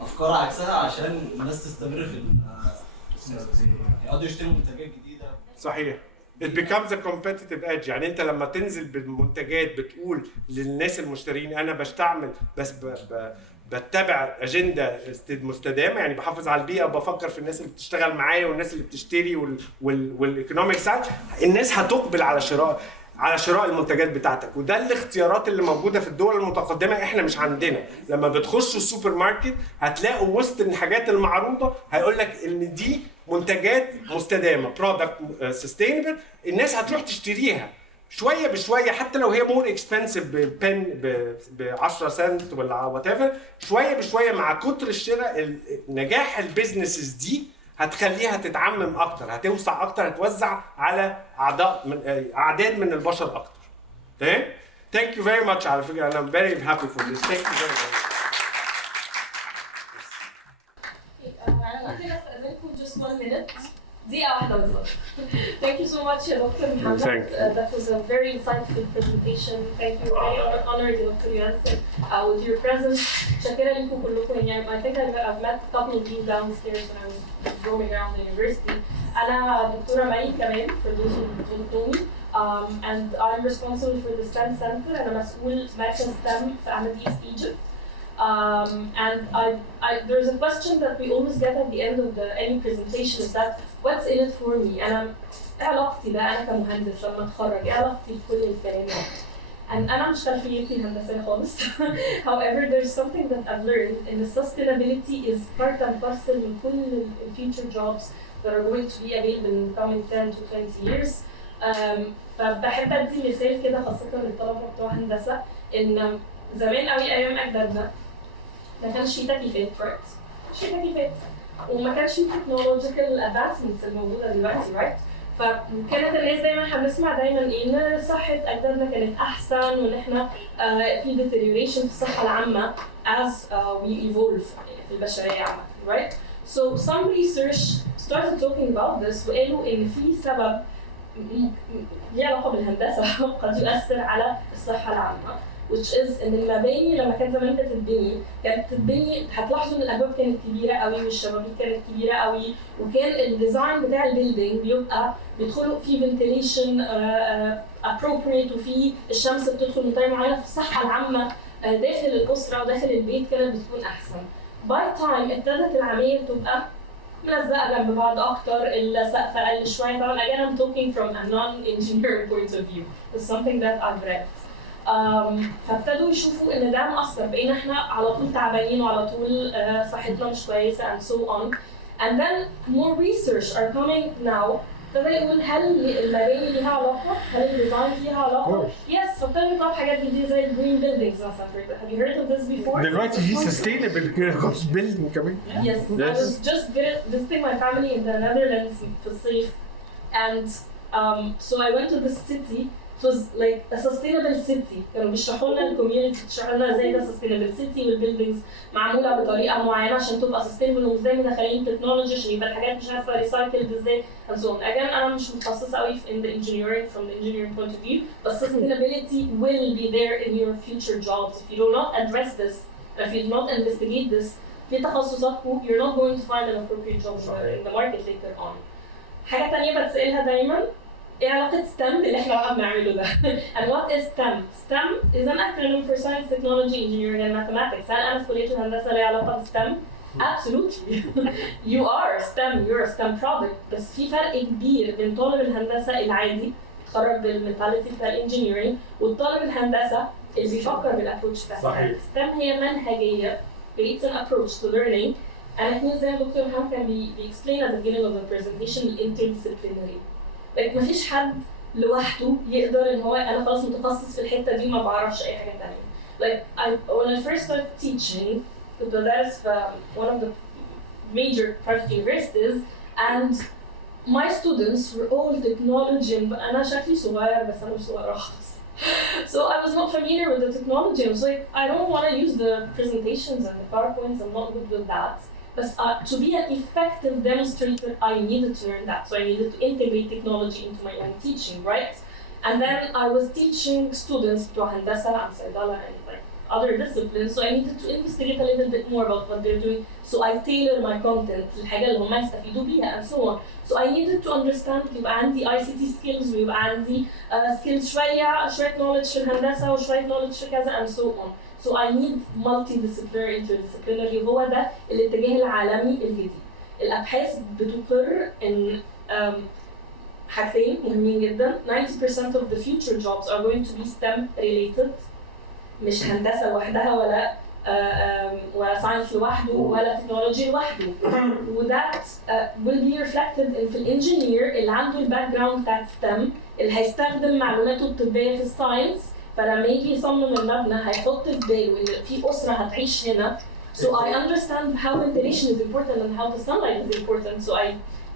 افكار عكسها عشان الناس تستمر في يقعدوا يشتروا منتجات جديده. صحيح. It becomes a competitive edge. يعني انت لما تنزل بالمنتجات بتقول للناس المشترين انا بستعمل بس بتبع اجنده مستدامه، يعني بحافظ على البيئه، بفكر في الناس اللي بتشتغل معايا والناس اللي بتشتري والايكونوميك سايد، الناس هتقبل على شراء المنتجات بتاعتك. وده الاختيارات اللي موجوده في الدول المتقدمه، احنا مش عندنا. لما بتخشوا السوبر ماركت هتلاقوا وسط الحاجات المعروضه هيقول لك ان دي منتجات مستدامه، برودكت سستينبل، الناس هتروح تشتريها شويه بشويه حتى لو هي مور اكسبنسيف ببن ب 10 سنت ولا وات ايفر. شويه بشويه مع كتر الشراء نجاح البيزنسز دي هتخليها تتعمم اكتر، هتوسع اكتر، هتوزع على اعداد من البشر اكتر. تمام؟ Thank you very much. على فكره I'm very happy for this. Thank you very much. أنا ممكن أستأذنكم just 1 minute دقيقة واحدة بالظبط. Thank you so much يا دكتور محمد. That was a very insightful presentation. Thank you. Very honored Dr. Jansen with your presence. شاكرة لكم كلكم. يعني I think I've met a couple of you downstairs when I was roaming around the university. أنا دكتورة مي كمان for those who don't know me. And I'm responsible for the STEM Center. أنا مسؤول مركز STEM في Ahmed East Egypt. And there's a question that we always get at the end of any presentation is that what's in it for me? أنا إيه علاقتي بقى أنا كمهندس لما أتخرج؟ إيه علاقتي بكل الكلام ده؟ And أنا مش خلفيتي هندسية خالص. However, there's something that I've learned in the sustainability is part and parcel من كل future jobs that are going to be available in the coming 10 to 20 years. فبحب أدي مثال كده خاصة للطلبة بتوع هندسة إن زمان قوي أيام أجدادنا ما كانش في تكييفات رايت؟ ما كانش في تكييفات وما كانش في تكنولوجيكال ادفانسمنتس الموجوده دلوقتي رايت؟ فكانت الناس دايما احنا بنسمع دايما ايه ان صحه اجدادنا كانت احسن وان احنا في deterioration في الصحه العامه as we evolve في البشريه عامه right؟ So some research started talking about this وقالوا ان في سبب ليه علاقه بالهندسه قد يؤثر على الصحه العامه which is ان المباني لما كانت زمان كانت تتبني هتلاحظوا ان الابواب كانت كبيره قوي والشبابيك كانت كبيره قوي وكان الديزاين بتاع البيلدينج بيبقى بيدخلوا فيه فنتيليشن appropriate وفي الشمس بتدخل من طريقه معينه في الصحه العامه داخل الاسره وداخل البيت كانت بتكون احسن. by time ابتدت العماير تبقى ملزقه جنب بعض اكتر السقف اقل شويه طبعا again I'm talking from a non-engineering point of view. It's something that I've read. فابتدوا يشوفوا ان ده مؤثر بقينا احنا على طول تعبانين وعلى طول صحتنا مش كويسه and so on and then more research are coming now ابتدى يقول هل المباني ليها علاقه؟ هل الديزاين ليها علاقه؟ yes فابتدوا يطلعوا حاجات جديده زي الجرين buildings مثلا. Have you heard of this before? دلوقتي في sustainable building كمان. Yes, I was just visiting my family in the Netherlands في الصيف and so I went to this city. It was like a sustainable city. كانوا بيشرحوا لنا الكوميونتي بيشرحوا لنا ازاي ده sustainable city والبيلدينجز معموله بطريقه معينه عشان تبقى sustainable وازاي مدخلين تكنولوجي عشان يبقى الحاجات مش عارفه ريسايكلد ازاي and so on. Again انا مش متخصصه قوي in the engineering from the engineering point of view but sustainability will be there in your future jobs if you do not address this if you do not investigate this في تخصصاتكم you're not going to find an appropriate job in the market later on. حاجه ثانيه بتسالها دايما ايه علاقة STEM اللي احنا بقى بنعمله ده؟ And what is STEM? STEM is an acronym for Science, Technology, Engineering and Mathematics. هل أنا في كلية الهندسة ليها علاقة بSTEM؟ Absolutely. You are STEM, you're a STEM product. بس في فرق كبير بين طالب الهندسة العادي اتخرج بالمنتاليتي بتاع الانجينيرينج والطالب الهندسة اللي بيفكر بالابروتش بتاعها. STEM هي منهجية. It's an approach to learning. And it means زي ما دكتور محمد كان explain at the beginning of the presentation interdisciplinary. like مفيش حد لوحده يقدر ان هو انا خلاص متخصص في الحته دي وما بعرفش اي حاجه ثانيه. like when I first started teaching كنت بدرس في one of the major private universities and my students were all technology انا شكلي صغير بس انا مش صغيره خالص. So I was not familiar with the technology. I was like, I don't want to use the presentations and the PowerPoints. I'm not good with that. But to be an effective demonstrator, I needed to learn that. So I needed to integrate technology into my own teaching, right? And then I was teaching students to Handasa and Saidala and like other disciplines. So I needed to investigate a little bit more about what they're doing. So I tailor my content للحاجة اللي هم يستفيدوا بيها and so on. So I needed to understand يبقى عندي ICT skills ويبقى عندي skills شوية knowledge في الهندسة وشوية knowledge في كذا and so on. So I need multidisciplinary interdisciplinary هو ده الاتجاه العالمي الجديد. الأبحاث بتقر إن حاجتين مهمين جدا 90% of the future jobs are going to be STEM related مش هندسة لوحدها ولا ساينس لوحده ولا تكنولوجي لوحده. وذات will be reflected in في الانجينير اللي عنده الباك جراوند بتاعت STEM اللي هيستخدم معلوماته الطبية في الساينس فلما يجي يصمم المبنى هيحط في باله ان في اسره هتعيش هنا. So I understand how ventilation is important and how the sunlight is important. So I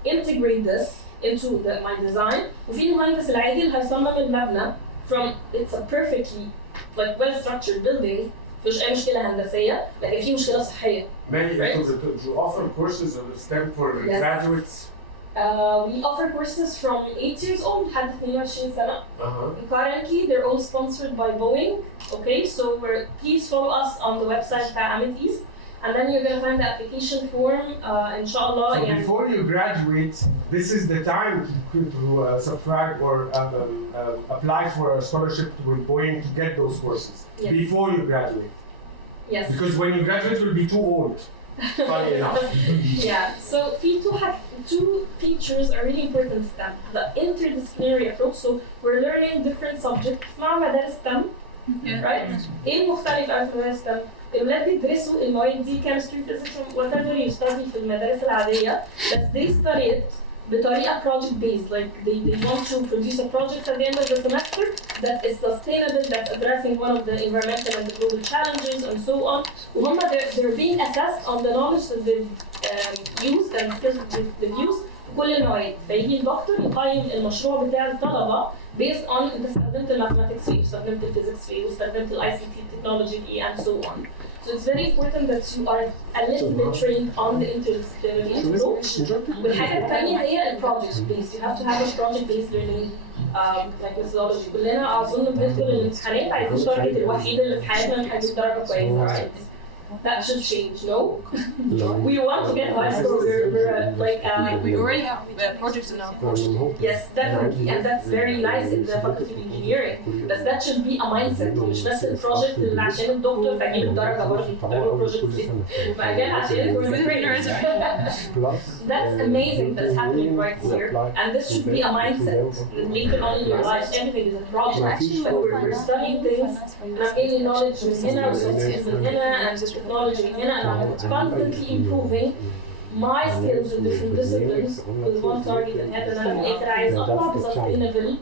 integrate this into my design. وفي المهندس العادي اللي هيصمم المبنى from it's a perfectly like well structured building مفيش اي مشكله هندسيه لكن في مشكله صحيه. Many you offer courses of STEM for graduates. We offer courses from 8 years old لحد 22 سنة. Currently, they're all sponsored by Boeing. Okay, so please follow us on the website بتاع Amethyst, and then you're gonna find the application form. Inshallah. So before you graduate, this is the time to subscribe or apply for a scholarship with Boeing to get those courses. Yes. Before you graduate. Yes. Because when you graduate, you'll be too old. Funny enough. Yeah, so two features are really important to STEM. The interdisciplinary approach, so we're learning different subjects مع مدارس STEM, right? ايه المختلف عن في مدارس STEM؟ الولاد بيدرسوا المواد دي chemistry, physics, whatever you study في المدارس العادية, بس they study it بطريقة project based, like they want to produce a project at the end of the semester that is sustainable, that's addressing one of the environmental and the global challenges and so on. وهم they're being assessed on the knowledge that they've used and skills that they've used في كل المواد. فيجي الدكتور يقيم المشروع بتاع الطلبة based on انت استخدمت الماثماتكس فيه، واستخدمت الفيزيكس فيه، واستخدمت الاي سي تي تكنولوجي فيه and so on. So it's very important that you are a little bit trained on the interdisciplinary approach. والحاجة الثانية هي project based. You have to have a project based learning like methodology. كلنا أظن بندخل الامتحانات عايزين التارجت الوحيد اللي في حياتنا نجيب درجة كويسة. That should change, no? We want to get high score. We're like we already have projects in our course. Yes, definitely, and that's very nice in the faculty of engineering. But that should be a mindset. مش بس البروجكت اللي عشان الدكتور فاجيب الدرجة برضه تعملوا بروجكت وبعدين عشان That's amazing that's happening right here, and this should be a mindset. Later on in your life, everything is a project. Actually, we're studying things, and I'm gaining knowledge from هنا وskills من هنا and technology هنا, and I'm constantly improving my skills in different disciplines with one target in head, and أنا في الآخر عايز أطلع sustainable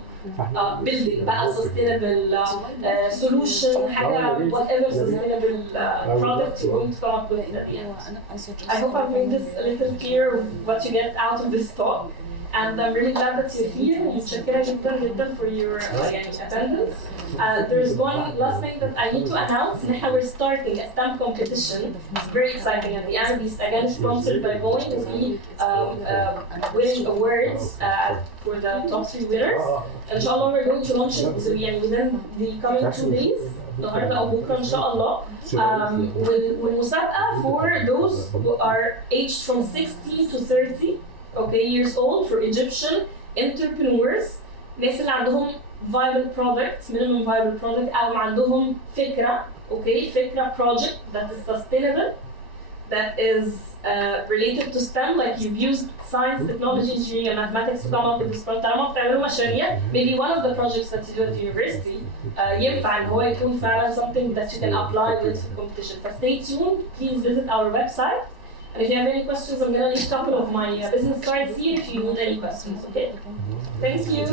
building بقى sustainable solution حاجة whatever sustainable product you're going to come up with at the end. I hope I've made this a little clear what you get out of this talk. And I'm really glad that you're here. متشكرة جدا for your attendance. There's one last thing that I need to announce. Now we're starting a STEM competition. It's very exciting at the end. This again sponsored by Boeing. We'll be winning awards for the top 3 winners. Inshallah, we're going to launch it within the coming 2 days. النهارده أو بكرة إن شاء الله. والمسابقة for those who are aged from 16 to 30. Okay, years old for Egyptian entrepreneurs. ناس اللي عندهم viable product, minimum viable product, أو عندهم فكرة, okay, فكرة project that is sustainable, that is related to STEM, like you've used science, technology, engineering, and mathematics to come up with this product. طالما بتعملوا مشاريع, maybe one of the projects that you do at the university ينفع إن هو يكون فعلا something that you can apply with the competition. But stay tuned. Please visit our website. And if you have any questions, I'm going to leave a couple of my business cards here if you need any questions, okay? Thank you.